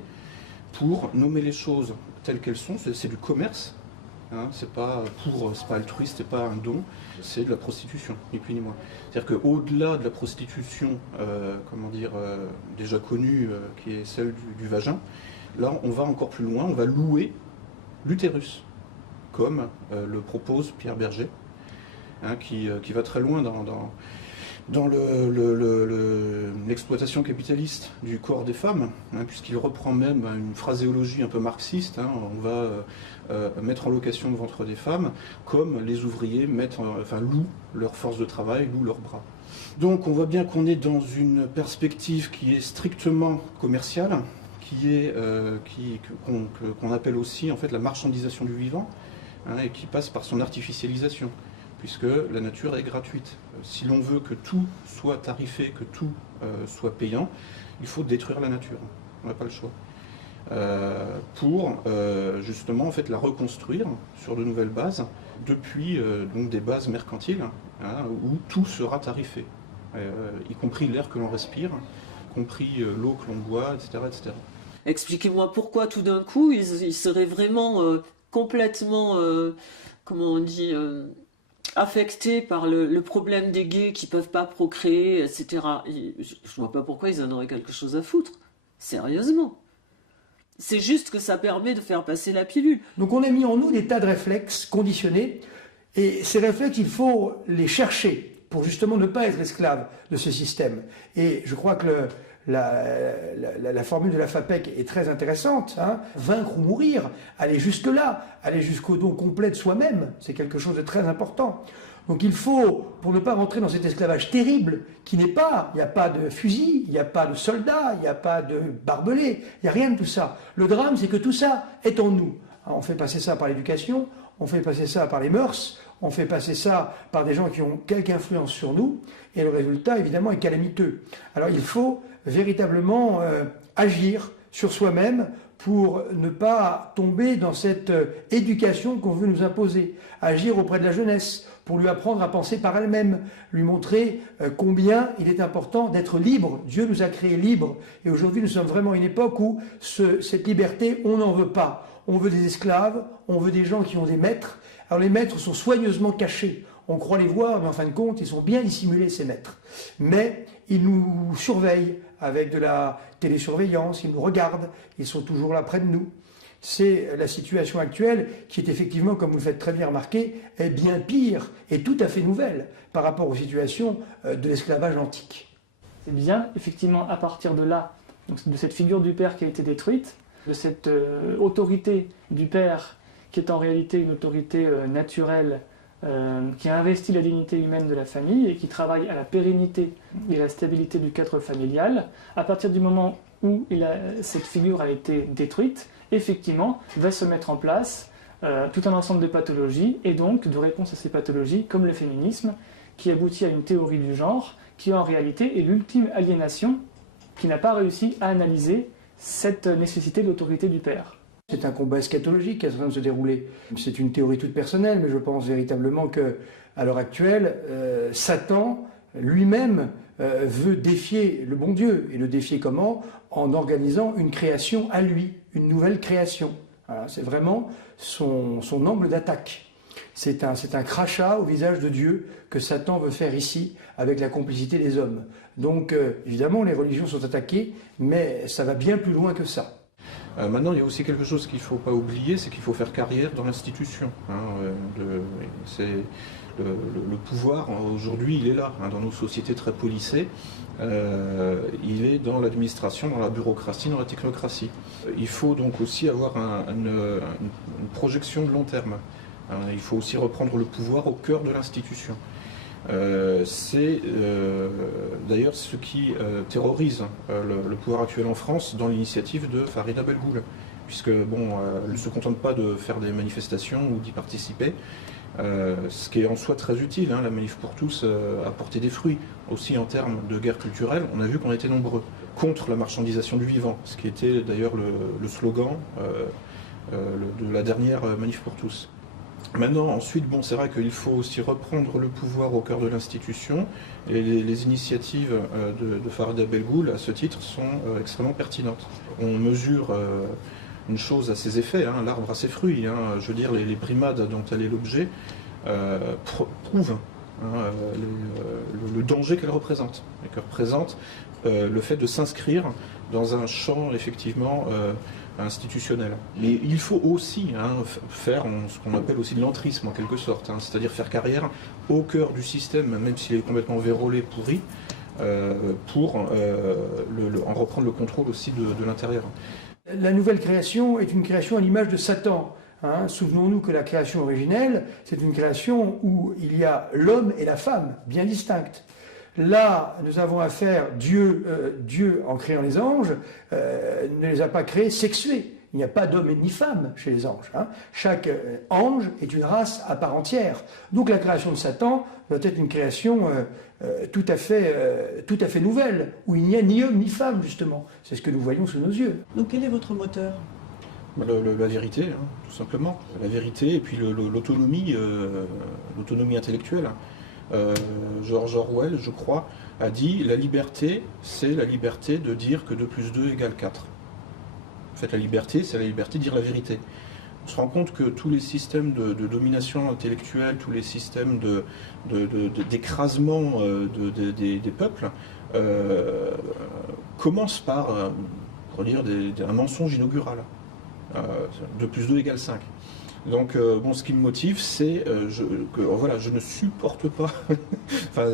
pour nommer les choses telles qu'elles sont. C'est du commerce, c'est pas altruiste, c'est pas un don, c'est de la prostitution, ni plus ni moins. C'est-à-dire qu'au-delà de la prostitution, déjà connue, qui est celle du vagin, là on va encore plus loin, on va louer l'utérus, comme le propose Pierre Berger, qui va très loin dans l'exploitation capitaliste du corps des femmes, puisqu'il reprend même une phraséologie un peu marxiste. On va mettre en location le ventre des femmes, comme les ouvriers louent leur force de travail, louent leurs bras. Donc on voit bien qu'on est dans une perspective qui est strictement commerciale, qu'on appelle aussi en fait la marchandisation du vivant, et qui passe par son artificialisation, puisque la nature est gratuite. Si l'on veut que tout soit tarifé, que tout soit payant, il faut détruire la nature. On n'a pas le choix. Pour justement en fait la reconstruire sur de nouvelles bases, depuis donc des bases mercantiles, où tout sera tarifé, y compris l'air que l'on respire, y compris l'eau que l'on boit, etc., etc. Expliquez-moi pourquoi tout d'un coup ils seraient vraiment complètement, affectés par le problème des gays qui ne peuvent pas procréer, etc. Je ne vois pas pourquoi ils en auraient quelque chose à foutre. Sérieusement. C'est juste que ça permet de faire passer la pilule. Donc on a mis en nous des tas de réflexes conditionnés, et ces réflexes, il faut les chercher pour justement ne pas être esclave de ce système. Et je crois que la formule de la FAPEC est très intéressante, vaincre ou mourir, aller jusque-là, aller jusqu'au don complet de soi-même, c'est quelque chose de très important. Donc il faut, pour ne pas rentrer dans cet esclavage terrible, qui n'est pas, il n'y a pas de fusil, il n'y a pas de soldats, il n'y a pas de barbelés, il n'y a rien de tout ça. Le drame, c'est que tout ça est en nous. Alors, on fait passer ça par l'éducation, on fait passer ça par les mœurs, on fait passer ça par des gens qui ont quelque influence sur nous, et le résultat, évidemment, est calamiteux. Alors il faut véritablement agir sur soi-même pour ne pas tomber dans cette éducation qu'on veut nous imposer. Agir auprès de la jeunesse, pour lui apprendre à penser par elle-même, lui montrer combien il est important d'être libre. Dieu nous a créés libres, et aujourd'hui nous sommes vraiment à une époque où cette liberté, on n'en veut pas. On veut des esclaves, on veut des gens qui ont des maîtres. Alors les maîtres sont soigneusement cachés. On croit les voir, mais en fin de compte, ils sont bien dissimulés, ces maîtres. Mais ils nous surveillent avec de la télésurveillance, ils nous regardent, ils sont toujours là près de nous. C'est la situation actuelle qui est effectivement, comme vous le faites très bien remarquer, est bien pire et tout à fait nouvelle par rapport aux situations de l'esclavage antique. C'est bien, effectivement, à partir de là, donc de cette figure du père qui a été détruite, de cette autorité du père qui est en réalité une autorité naturelle, qui a investi la dignité humaine de la famille et qui travaille à la pérennité et la stabilité du cadre familial, à partir du moment où cette figure a été détruite, effectivement, va se mettre en place tout un ensemble de pathologies et donc de réponses à ces pathologies, comme le féminisme, qui aboutit à une théorie du genre, qui en réalité est l'ultime aliénation, qui n'a pas réussi à analyser cette nécessité d'autorité du père. C'est un combat eschatologique qui est en train de se dérouler. C'est une théorie toute personnelle, mais je pense véritablement qu'à l'heure actuelle, Satan lui-même veut défier le bon Dieu. Et le défier comment? En organisant une création à lui, une nouvelle création. Voilà, c'est vraiment son angle d'attaque. C'est un crachat au visage de Dieu que Satan veut faire ici avec la complicité des hommes. Donc évidemment les religions sont attaquées, mais ça va bien plus loin que ça. Maintenant, il y a aussi quelque chose qu'il ne faut pas oublier, c'est qu'il faut faire carrière dans l'institution. Le pouvoir, aujourd'hui, il est là, dans nos sociétés très policées. Il est dans l'administration, dans la bureaucratie, dans la technocratie. Il faut donc aussi avoir une projection de long terme. Il faut aussi reprendre le pouvoir au cœur de l'institution. C'est d'ailleurs ce qui terrorise le pouvoir actuel en France dans l'initiative de Farida Belgoul, puisque elle ne se contente pas de faire des manifestations ou d'y participer, ce qui est en soi très utile. La manif pour tous a porté des fruits, aussi en termes de guerre culturelle. On a vu qu'on était nombreux contre la marchandisation du vivant, ce qui était d'ailleurs le slogan de la dernière manif pour tous. Maintenant, ensuite, c'est vrai qu'il faut aussi reprendre le pouvoir au cœur de l'institution, et les initiatives de Farida Belgoul, à ce titre, sont extrêmement pertinentes. On mesure une chose à ses effets, l'arbre à ses fruits. Je veux dire, les brimades dont elle est l'objet prouvent le danger qu'elle représente, et que représente le fait de s'inscrire dans un champ, effectivement, institutionnel. Mais il faut aussi faire ce qu'on appelle aussi de l'entrisme en quelque sorte, c'est-à-dire faire carrière au cœur du système, même s'il est complètement vérolé, pourri, pour en reprendre le contrôle aussi de l'intérieur. La nouvelle création est une création à l'image de Satan. Souvenons-nous que la création originelle, c'est une création où il y a l'homme et la femme, bien distinctes. Là, nous avons affaire, Dieu en créant les anges, ne les a pas créés sexués. Il n'y a pas d'homme ni femme chez les anges. Chaque ange est une race à part entière. Donc la création de Satan doit être une création tout à fait nouvelle, où il n'y a ni homme ni femme, justement. C'est ce que nous voyons sous nos yeux. Donc quel est votre moteur? La vérité, tout simplement. La vérité et puis l'autonomie intellectuelle. George Orwell, je crois, a dit « La liberté, c'est la liberté de dire que 2 + 2 = 4 ». En fait, la liberté, c'est la liberté de dire la vérité. On se rend compte que tous les systèmes de domination intellectuelle, tous les systèmes d'écrasement des peuples commencent par un mensonge inaugural. 2 + 2 = 5. Donc, ce qui me motive, c'est que je ne supporte pas.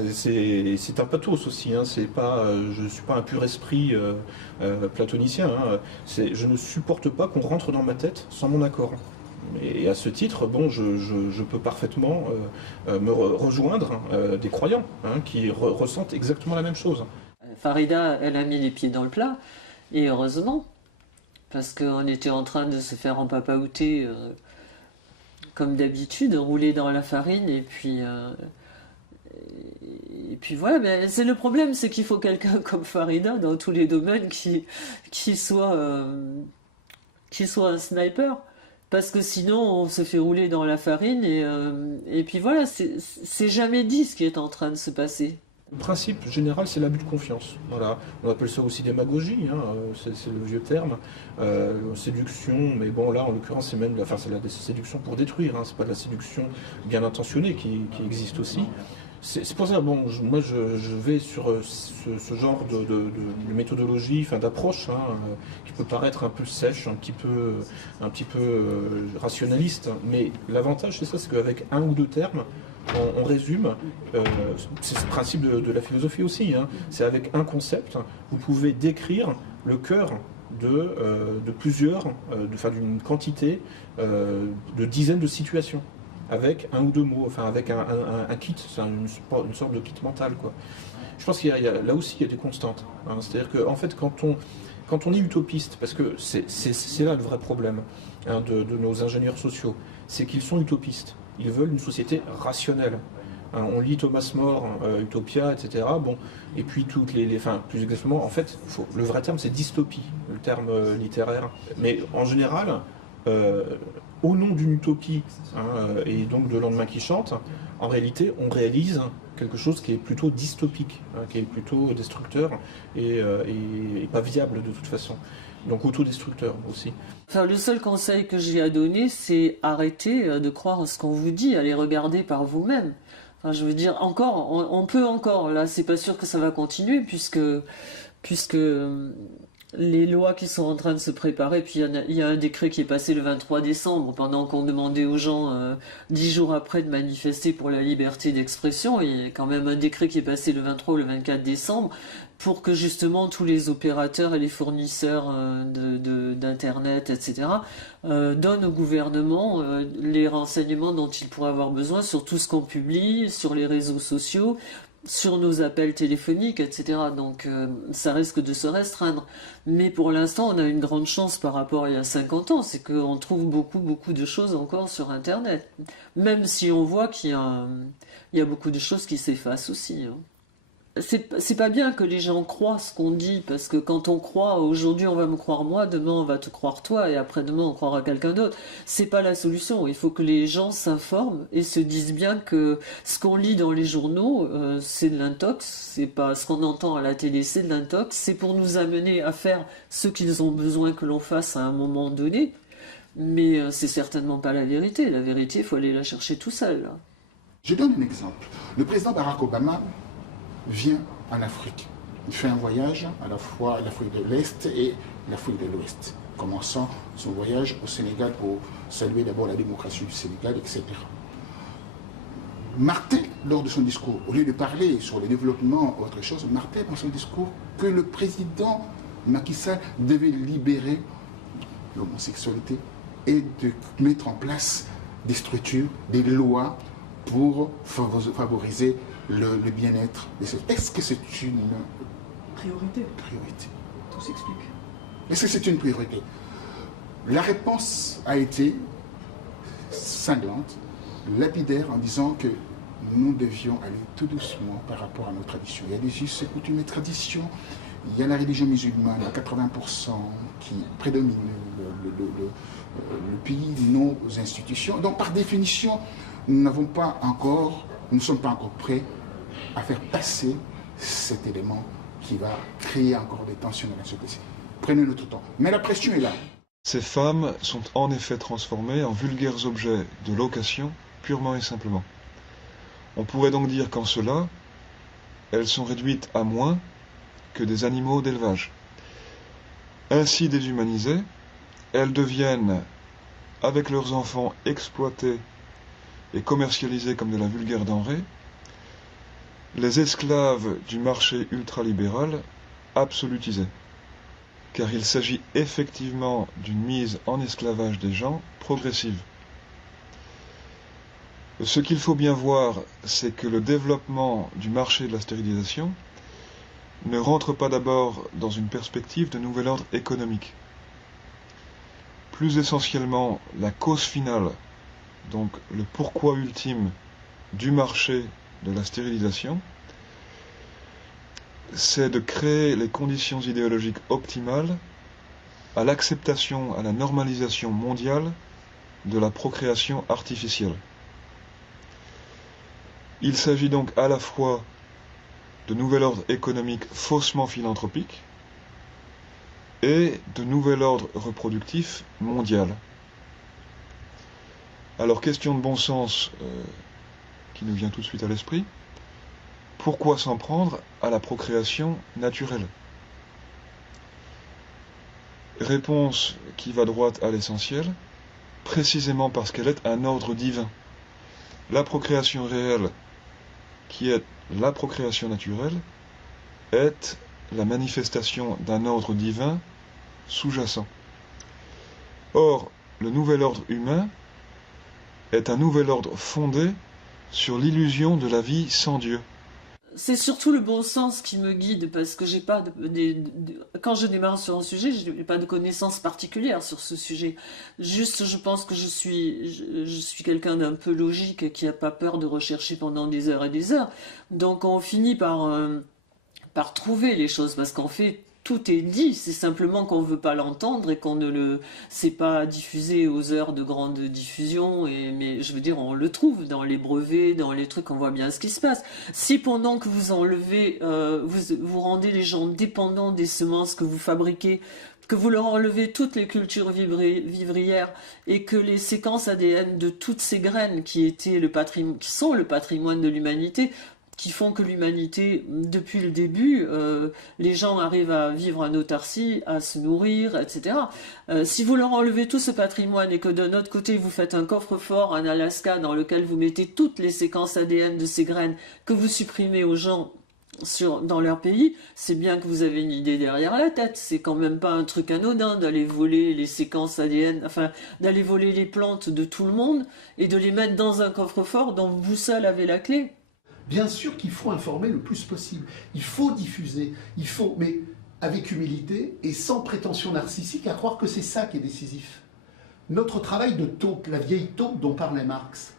C'est un pathos aussi. Je ne suis pas un pur esprit platonicien. Je ne supporte pas qu'on rentre dans ma tête sans mon accord. Et à ce titre, je peux parfaitement me rejoindre des croyants qui ressentent exactement la même chose. Farida, elle a mis les pieds dans le plat, et heureusement, parce qu'on était en train de se faire empapaouter comme d'habitude, rouler dans la farine et puis voilà. Mais c'est le problème, c'est qu'il faut quelqu'un comme Farida dans tous les domaines qui soit un sniper. Parce que sinon, on se fait rouler dans la farine et puis voilà, c'est jamais dit ce qui est en train de se passer. Le principe général, c'est l'abus de confiance. Voilà. On appelle ça aussi démagogie, hein, c'est le vieux terme. Séduction, mais bon, là, en l'occurrence, c'est même c'est la séduction pour détruire. Hein, c'est pas de la séduction bien intentionnée qui existe aussi. C'est pour ça, bon, moi je vais sur ce genre de méthodologie, d'approche, hein, qui peut paraître un peu sèche, un petit peu rationaliste, mais l'avantage c'est ça, c'est qu'avec un ou deux termes, on résume, c'est le principe de la philosophie aussi, hein, c'est avec un concept, vous pouvez décrire le cœur de plusieurs, d'une quantité, de dizaines de situations. Avec un ou deux mots, avec un kit, c'est une sorte de kit mental, quoi. Je pense là aussi il y a des constantes. Hein. C'est-à-dire qu'en fait, quand on est utopiste, parce que c'est là le vrai problème, hein, de nos ingénieurs sociaux, c'est qu'ils sont utopistes. Ils veulent une société rationnelle. Hein, on lit Thomas More, Utopia, etc. Bon, et puis plus exactement, en fait, le vrai terme c'est dystopie, le terme littéraire. Mais en général, au nom d'une utopie, hein, et donc de Lendemain qui chante, en réalité, on réalise quelque chose qui est plutôt dystopique, hein, qui est plutôt destructeur et pas viable de toute façon. Donc autodestructeur aussi. Le seul conseil que j'ai à donner, c'est arrêter de croire ce qu'on vous dit, allez regarder par vous-même. Je veux dire, on peut encore, là, c'est pas sûr que ça va continuer, puisque les lois qui sont en train de se préparer, puis il y a un décret qui est passé le 23 décembre, pendant qu'on demandait aux gens 10 jours après de manifester pour la liberté d'expression. Il y a quand même un décret qui est passé le 23 ou le 24 décembre pour que justement tous les opérateurs et les fournisseurs d'Internet, etc., donnent au gouvernement les renseignements dont il pourrait avoir besoin sur tout ce qu'on publie, sur les réseaux sociaux, sur nos appels téléphoniques, etc. Donc ça risque de se restreindre. Mais pour l'instant, on a une grande chance par rapport à il y a 50 ans, c'est qu'on trouve beaucoup de choses encore sur Internet. Même si on voit qu'il y a beaucoup de choses qui s'effacent aussi. Hein. C'est pas bien que les gens croient ce qu'on dit, parce que quand on croit, aujourd'hui on va me croire moi, demain on va te croire toi, et après-demain on croira quelqu'un d'autre. C'est pas la solution. Il faut que les gens s'informent et se disent bien que ce qu'on lit dans les journaux, c'est de l'intox, c'est pas ce qu'on entend à la télé, c'est de l'intox, c'est pour nous amener à faire ce qu'ils ont besoin que l'on fasse à un moment donné, mais c'est certainement pas la vérité. La vérité, il faut aller la chercher tout seul. Là. Je donne un exemple. Le président Barack Obama vient en Afrique. Il fait un voyage à la fois à l'Afrique de l'Est et l'Afrique de l'Ouest, commençant son voyage au Sénégal pour saluer d'abord la démocratie du Sénégal, etc. Martel, lors de son discours, au lieu de parler sur le développement ou autre chose, Martel dans son discours que le président Macky Sall devait libérer l'homosexualité et de mettre en place des structures, des lois pour favoriser le bien-être des sociétés. Est-ce que c'est une priorité? Tout s'explique. Est-ce que c'est une priorité? La réponse a été cinglante, lapidaire, en disant que nous devions aller tout doucement par rapport à nos traditions. Il y a des us et coutumes et traditions. Il y a la religion musulmane à 80% qui prédomine le pays, nos institutions. Donc par définition, nous ne sommes pas encore prêts à faire passer cet élément qui va créer encore des tensions dans la société. Prenez notre temps. Mais la pression est là. Ces femmes sont en effet transformées en vulgaires objets de location, purement et simplement. On pourrait donc dire qu'en cela, elles sont réduites à moins que des animaux d'élevage. Ainsi déshumanisées, elles deviennent, avec leurs enfants, exploitées et commercialisées comme de la vulgaire denrée, les esclaves du marché ultralibéral absolutisés. Car il s'agit effectivement d'une mise en esclavage des gens progressive. Ce qu'il faut bien voir, c'est que le développement du marché de la stérilisation ne rentre pas d'abord dans une perspective de nouvel ordre économique. Plus essentiellement, la cause finale donc le pourquoi ultime du marché de la stérilisation, c'est de créer les conditions idéologiques optimales à l'acceptation, à la normalisation mondiale de la procréation artificielle. Il s'agit donc à la fois de nouvel ordre économique faussement philanthropique et de nouvel ordre reproductif mondial. Alors, question de bon sens qui nous vient tout de suite à l'esprit, pourquoi s'en prendre à la procréation naturelle? Réponse qui va droit à l'essentiel, précisément parce qu'elle est un ordre divin. La procréation réelle, qui est la procréation naturelle, est la manifestation d'un ordre divin sous-jacent. Or, le nouvel ordre humain est un nouvel ordre fondé sur l'illusion de la vie sans Dieu. C'est surtout le bon sens qui me guide, parce que j'ai pas quand je démarre sur un sujet, je n'ai pas de connaissances particulières sur ce sujet. Juste, je pense que je suis quelqu'un d'un peu logique, qui n'a pas peur de rechercher pendant des heures et des heures. Donc on finit par trouver les choses, parce qu'en fait, tout est dit, c'est simplement qu'on ne veut pas l'entendre et qu'on ne c'est pas diffusé aux heures de grande diffusion, mais je veux dire, on le trouve dans les brevets, dans les trucs, on voit bien ce qui se passe. Si pendant que vous enlevez, vous rendez les gens dépendants des semences que vous fabriquez, que vous leur enlevez toutes les cultures vivrières et que les séquences ADN de toutes ces graines qui sont le patrimoine de l'humanité, qui font que l'humanité, depuis le début, les gens arrivent à vivre en autarcie, à se nourrir, etc. Si vous leur enlevez tout ce patrimoine et que d'un autre côté vous faites un coffre-fort en Alaska dans lequel vous mettez toutes les séquences ADN de ces graines que vous supprimez aux gens dans leur pays, c'est bien que vous avez une idée derrière la tête. C'est quand même pas un truc anodin d'aller voler les séquences ADN, enfin d'aller voler les plantes de tout le monde et de les mettre dans un coffre-fort dont vous seul avez la clé. Bien sûr qu'il faut informer le plus possible, il faut diffuser, mais avec humilité et sans prétention narcissique à croire que c'est ça qui est décisif. Notre travail de taupe, la vieille taupe dont parlait Marx,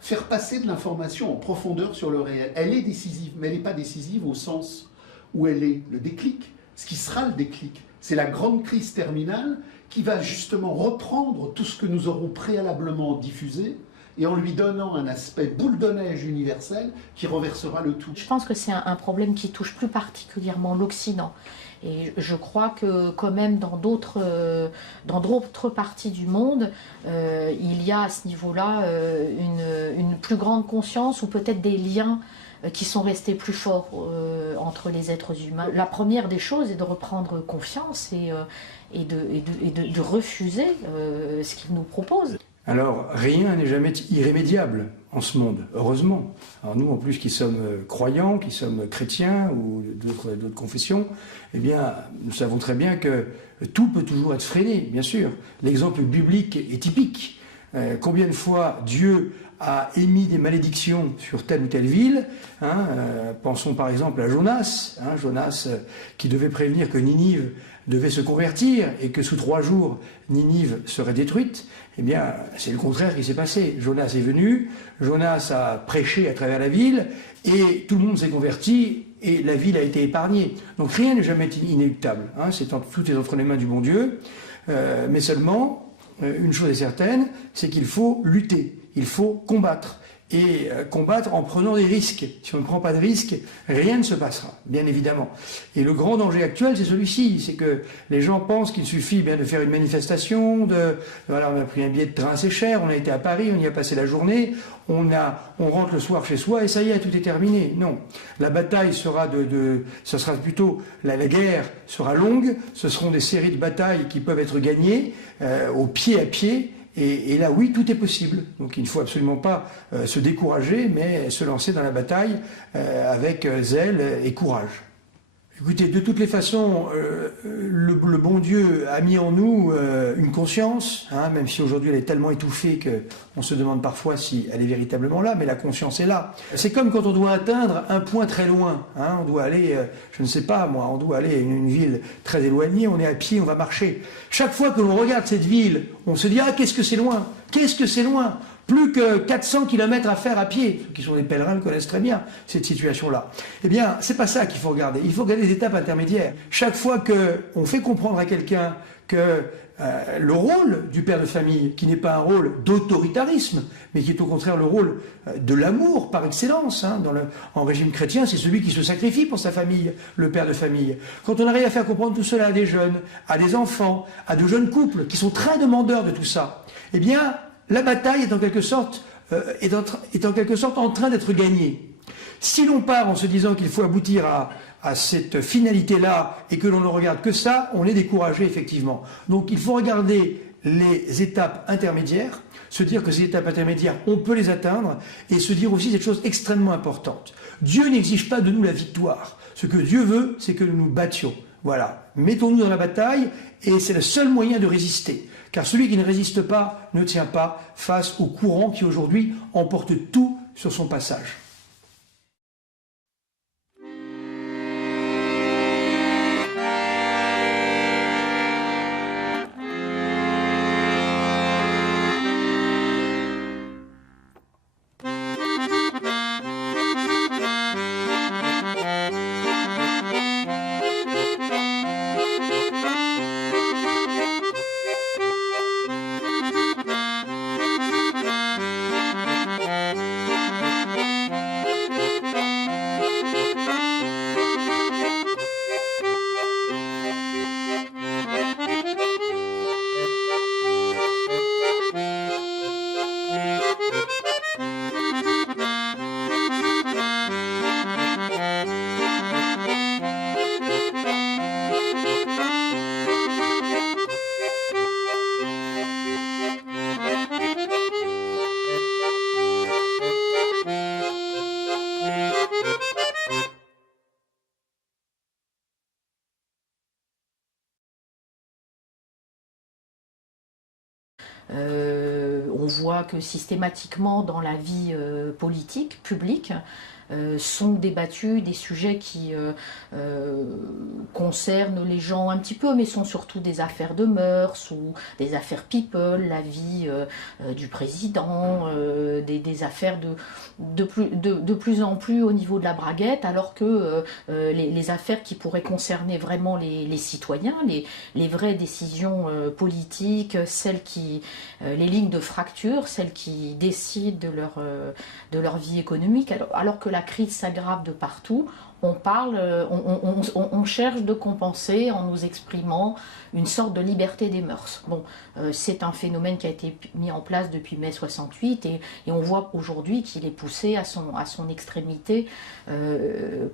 faire passer de l'information en profondeur sur le réel, elle est décisive, mais elle n'est pas décisive au sens où elle est le déclic, ce qui sera le déclic. C'est la grande crise terminale qui va justement reprendre tout ce que nous aurons préalablement diffusé, et en lui donnant un aspect boule de neige universel qui renversera le tout. Je pense que c'est un problème qui touche plus particulièrement l'Occident. Et je crois que quand même dans d'autres parties du monde, il y a à ce niveau-là une plus grande conscience ou peut-être des liens qui sont restés plus forts entre les êtres humains. La première des choses est de reprendre confiance et de refuser ce qu'ils nous proposent. Alors, rien n'est jamais irrémédiable en ce monde, heureusement. Alors nous, en plus, qui sommes croyants, qui sommes chrétiens ou d'autres confessions, eh bien, nous savons très bien que tout peut toujours être freiné, bien sûr. L'exemple biblique est typique. Combien de fois Dieu a émis des malédictions sur telle ou telle ville, pensons par exemple à Jonas, Jonas qui devait prévenir que Ninive devait se convertir et que sous 3 jours, Ninive serait détruite. Eh bien, c'est le contraire qui s'est passé. Jonas est venu, Jonas a prêché à travers la ville, et tout le monde s'est converti, et la ville a été épargnée. Donc rien n'est jamais inéluctable. Tout est entre les mains du bon Dieu. Mais seulement, une chose est certaine, c'est qu'il faut lutter, il faut combattre. Et combattre en prenant des risques. Si on ne prend pas de risques, rien ne se passera, bien évidemment. Et le grand danger actuel, c'est celui-ci, c'est que les gens pensent qu'il suffit bien de faire une manifestation, voilà, on a pris un billet de train assez cher, on a été à Paris, on y a passé la journée, on rentre le soir chez soi et ça y est, tout est terminé. Non, la bataille sera ce sera plutôt, la guerre sera longue, ce seront des séries de batailles qui peuvent être gagnées au pied à pied. Et là, oui, tout est possible. Donc il ne faut absolument pas se décourager, mais se lancer dans la bataille avec zèle et courage. Écoutez, de toutes les façons, le bon Dieu a mis en nous une conscience, même si aujourd'hui elle est tellement étouffée qu'on se demande parfois si elle est véritablement là, mais la conscience est là. C'est comme quand on doit atteindre un point très loin. On doit aller, je ne sais pas moi, on doit aller à une ville très éloignée, on est à pied, on va marcher. Chaque fois que l'on regarde cette ville, on se dit « Ah, qu'est-ce que c'est loin ? Qu'est-ce que c'est loin ?» plus que 400 km à faire à pied. Ceux qui sont des pèlerins le connaissent très bien, cette situation-là. Eh bien, c'est pas ça qu'il faut regarder. Il faut regarder les étapes intermédiaires. Chaque fois qu'on fait comprendre à quelqu'un que le rôle du père de famille, qui n'est pas un rôle d'autoritarisme, mais qui est au contraire le rôle de l'amour par excellence, hein, en régime chrétien, c'est celui qui se sacrifie pour sa famille, le père de famille. Quand on arrive à faire comprendre tout cela à des jeunes, à des enfants, à de jeunes couples qui sont très demandeurs de tout ça, eh bien, la bataille est en quelque sorte, en train d'être gagnée. Si l'on part en se disant qu'il faut aboutir à cette finalité-là et que l'on ne regarde que ça, on est découragé effectivement. Donc il faut regarder les étapes intermédiaires, se dire que ces étapes intermédiaires, on peut les atteindre, et se dire aussi cette chose extrêmement importante. Dieu n'exige pas de nous la victoire. Ce que Dieu veut, c'est que nous nous battions. Voilà. Mettons-nous dans la bataille, et c'est le seul moyen de résister. Car celui qui ne résiste pas ne tient pas face au courant qui aujourd'hui emporte tout sur son passage. On voit que systématiquement dans la vie politique, publique, sont débattus des sujets qui concernent les gens un petit peu, mais sont surtout des affaires de mœurs ou des affaires people, la vie du président, des affaires de plus en plus au niveau de la braguette, alors que les affaires qui pourraient concerner vraiment les citoyens, les vraies décisions politiques, celles qui, les lignes de fracture, celles qui décident de leur vie économique, alors que la crise s'aggrave de partout, on cherche de compenser en nous exprimant une sorte de liberté des mœurs. Bon, c'est un phénomène qui a été mis en place depuis mai 68 et on voit aujourd'hui qu'il est poussé à son extrémité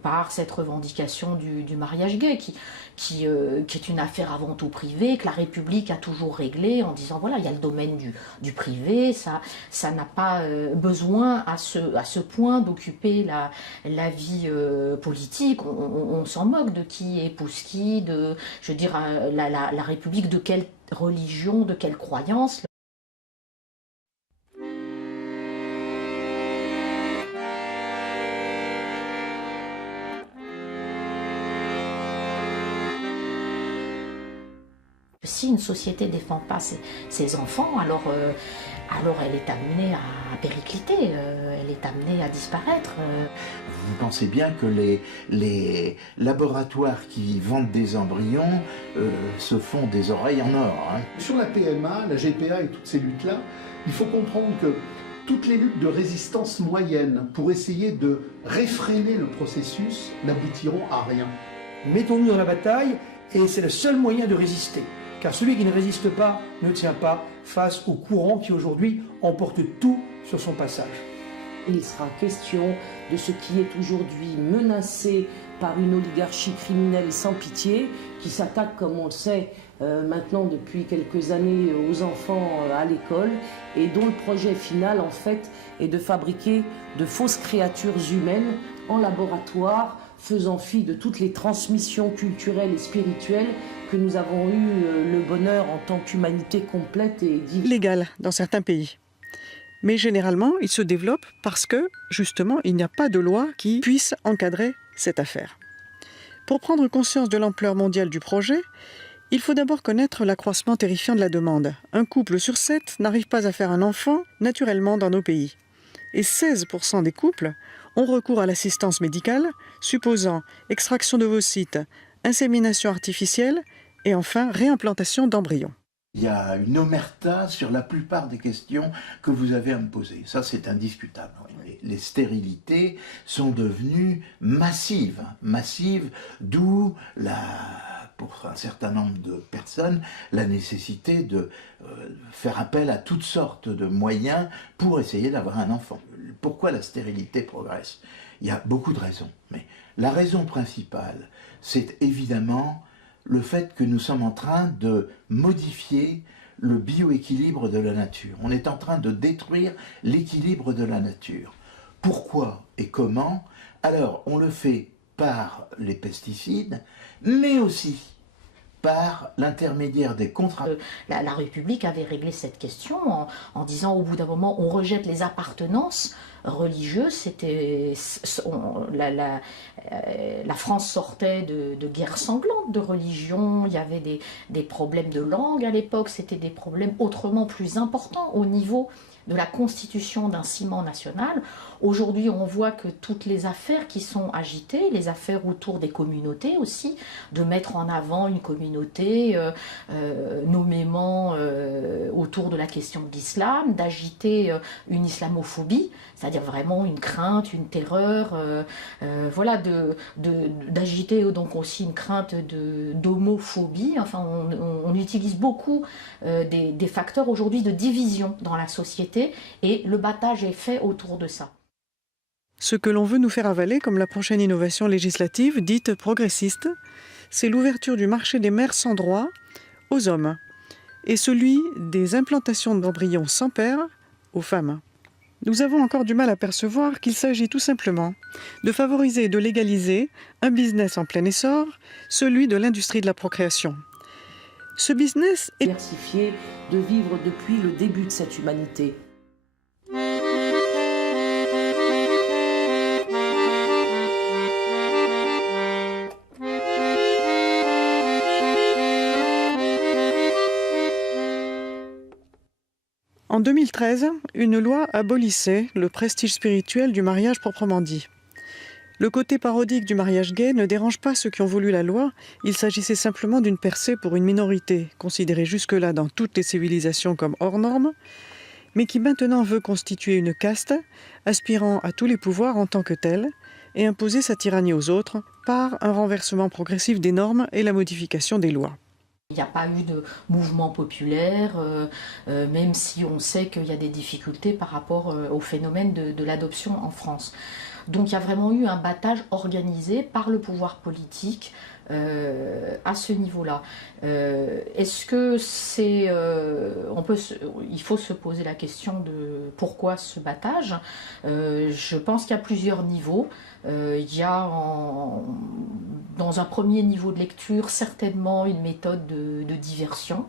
par cette revendication du mariage gay qui est une affaire avant tout privée, que la République a toujours réglée en disant voilà, il y a le domaine du privé, ça n'a pas besoin à ce point d'occuper la vie politique. On s'en moque de qui épouse qui, je veux dire, la République, de quelle religion, de quelle croyance. Si une société ne défend pas ses enfants, alors elle est amenée à péricliter, elle est amenée à disparaître. Vous pensez bien que les laboratoires qui vendent des embryons se font des oreilles en or. Hein. Sur la PMA, la GPA et toutes ces luttes-là, il faut comprendre que toutes les luttes de résistance moyenne pour essayer de réfréner le processus n'aboutiront à rien. Mettons-nous dans la bataille, et c'est le seul moyen de résister. Car celui qui ne résiste pas ne tient pas face au courant qui aujourd'hui emporte tout sur son passage. Il sera question de ce qui est aujourd'hui menacé par une oligarchie criminelle sans pitié, qui s'attaque, comme on le sait maintenant depuis quelques années, aux enfants à l'école, et dont le projet final, en fait, est de fabriquer de fausses créatures humaines en laboratoire, faisant fi de toutes les transmissions culturelles et spirituelles que nous avons eu le bonheur en tant qu'humanité complète et divine. Légal dans certains pays. Mais généralement, il se développe parce que, justement, il n'y a pas de loi qui puisse encadrer cette affaire. Pour prendre conscience de l'ampleur mondiale du projet, Il faut d'abord connaître l'accroissement terrifiant de la demande. Un couple sur 7 n'arrive pas à faire un enfant naturellement dans nos pays. Et 16% des couples ont recours à l'assistance médicale, supposant extraction d'ovocytes, insémination artificielle et enfin réimplantation d'embryons. Il y a une omerta sur la plupart des questions que vous avez à me poser. Ça, c'est indiscutable. Les stérilités sont devenues massives, d'où pour un certain nombre de personnes, la nécessité de faire appel à toutes sortes de moyens pour essayer d'avoir un enfant. Pourquoi la stérilité progresse? Il y a beaucoup de raisons, mais la raison principale, c'est évidemment le fait que nous sommes en train de modifier le bioéquilibre de la nature. On est en train de détruire l'équilibre de la nature. Pourquoi et comment? Alors, on le fait par les pesticides, mais aussi par l'intermédiaire des contrats. La République avait réglé cette question en disant au bout d'un moment on rejette les appartenances religieuses. La France sortait de guerres sanglantes de religion, il y avait des problèmes de langue à l'époque, c'était des problèmes autrement plus importants au niveau de la constitution d'un ciment national. Aujourd'hui, on voit que toutes les affaires qui sont agitées, les affaires autour des communautés aussi, de mettre en avant une communauté nommément autour de la question de l'islam, d'agiter une islamophobie, c'est-à-dire vraiment une crainte, une terreur, voilà, d'agiter donc aussi une crainte d'homophobie. Enfin, on utilise beaucoup des facteurs aujourd'hui de division dans la société et le battage est fait autour de ça. Ce que l'on veut nous faire avaler comme la prochaine innovation législative dite progressiste, c'est l'ouverture du marché des mères sans droit aux hommes et celui des implantations d'embryons sans père aux femmes. Nous avons encore du mal à percevoir qu'il s'agit tout simplement de favoriser et de légaliser un business en plein essor, celui de l'industrie de la procréation. Ce business est diversifié de vivre depuis le début de cette humanité. En 2013, une loi abolissait le prestige spirituel du mariage proprement dit. Le côté parodique du mariage gay ne dérange pas ceux qui ont voulu la loi, il s'agissait simplement d'une percée pour une minorité, considérée jusque-là dans toutes les civilisations comme hors norme, mais qui maintenant veut constituer une caste, aspirant à tous les pouvoirs en tant que telle, et imposer sa tyrannie aux autres par un renversement progressif des normes et la modification des lois. Il n'y a pas eu de mouvement populaire, même si on sait qu'il y a des difficultés par rapport au phénomène de l'adoption en France. Donc il y a vraiment eu un battage organisé par le pouvoir politique à ce niveau-là. Est-ce que c'est... il faut se poser la question de pourquoi ce battage. Je pense qu'il y a plusieurs niveaux. Il y a dans un premier niveau de lecture certainement une méthode de diversion.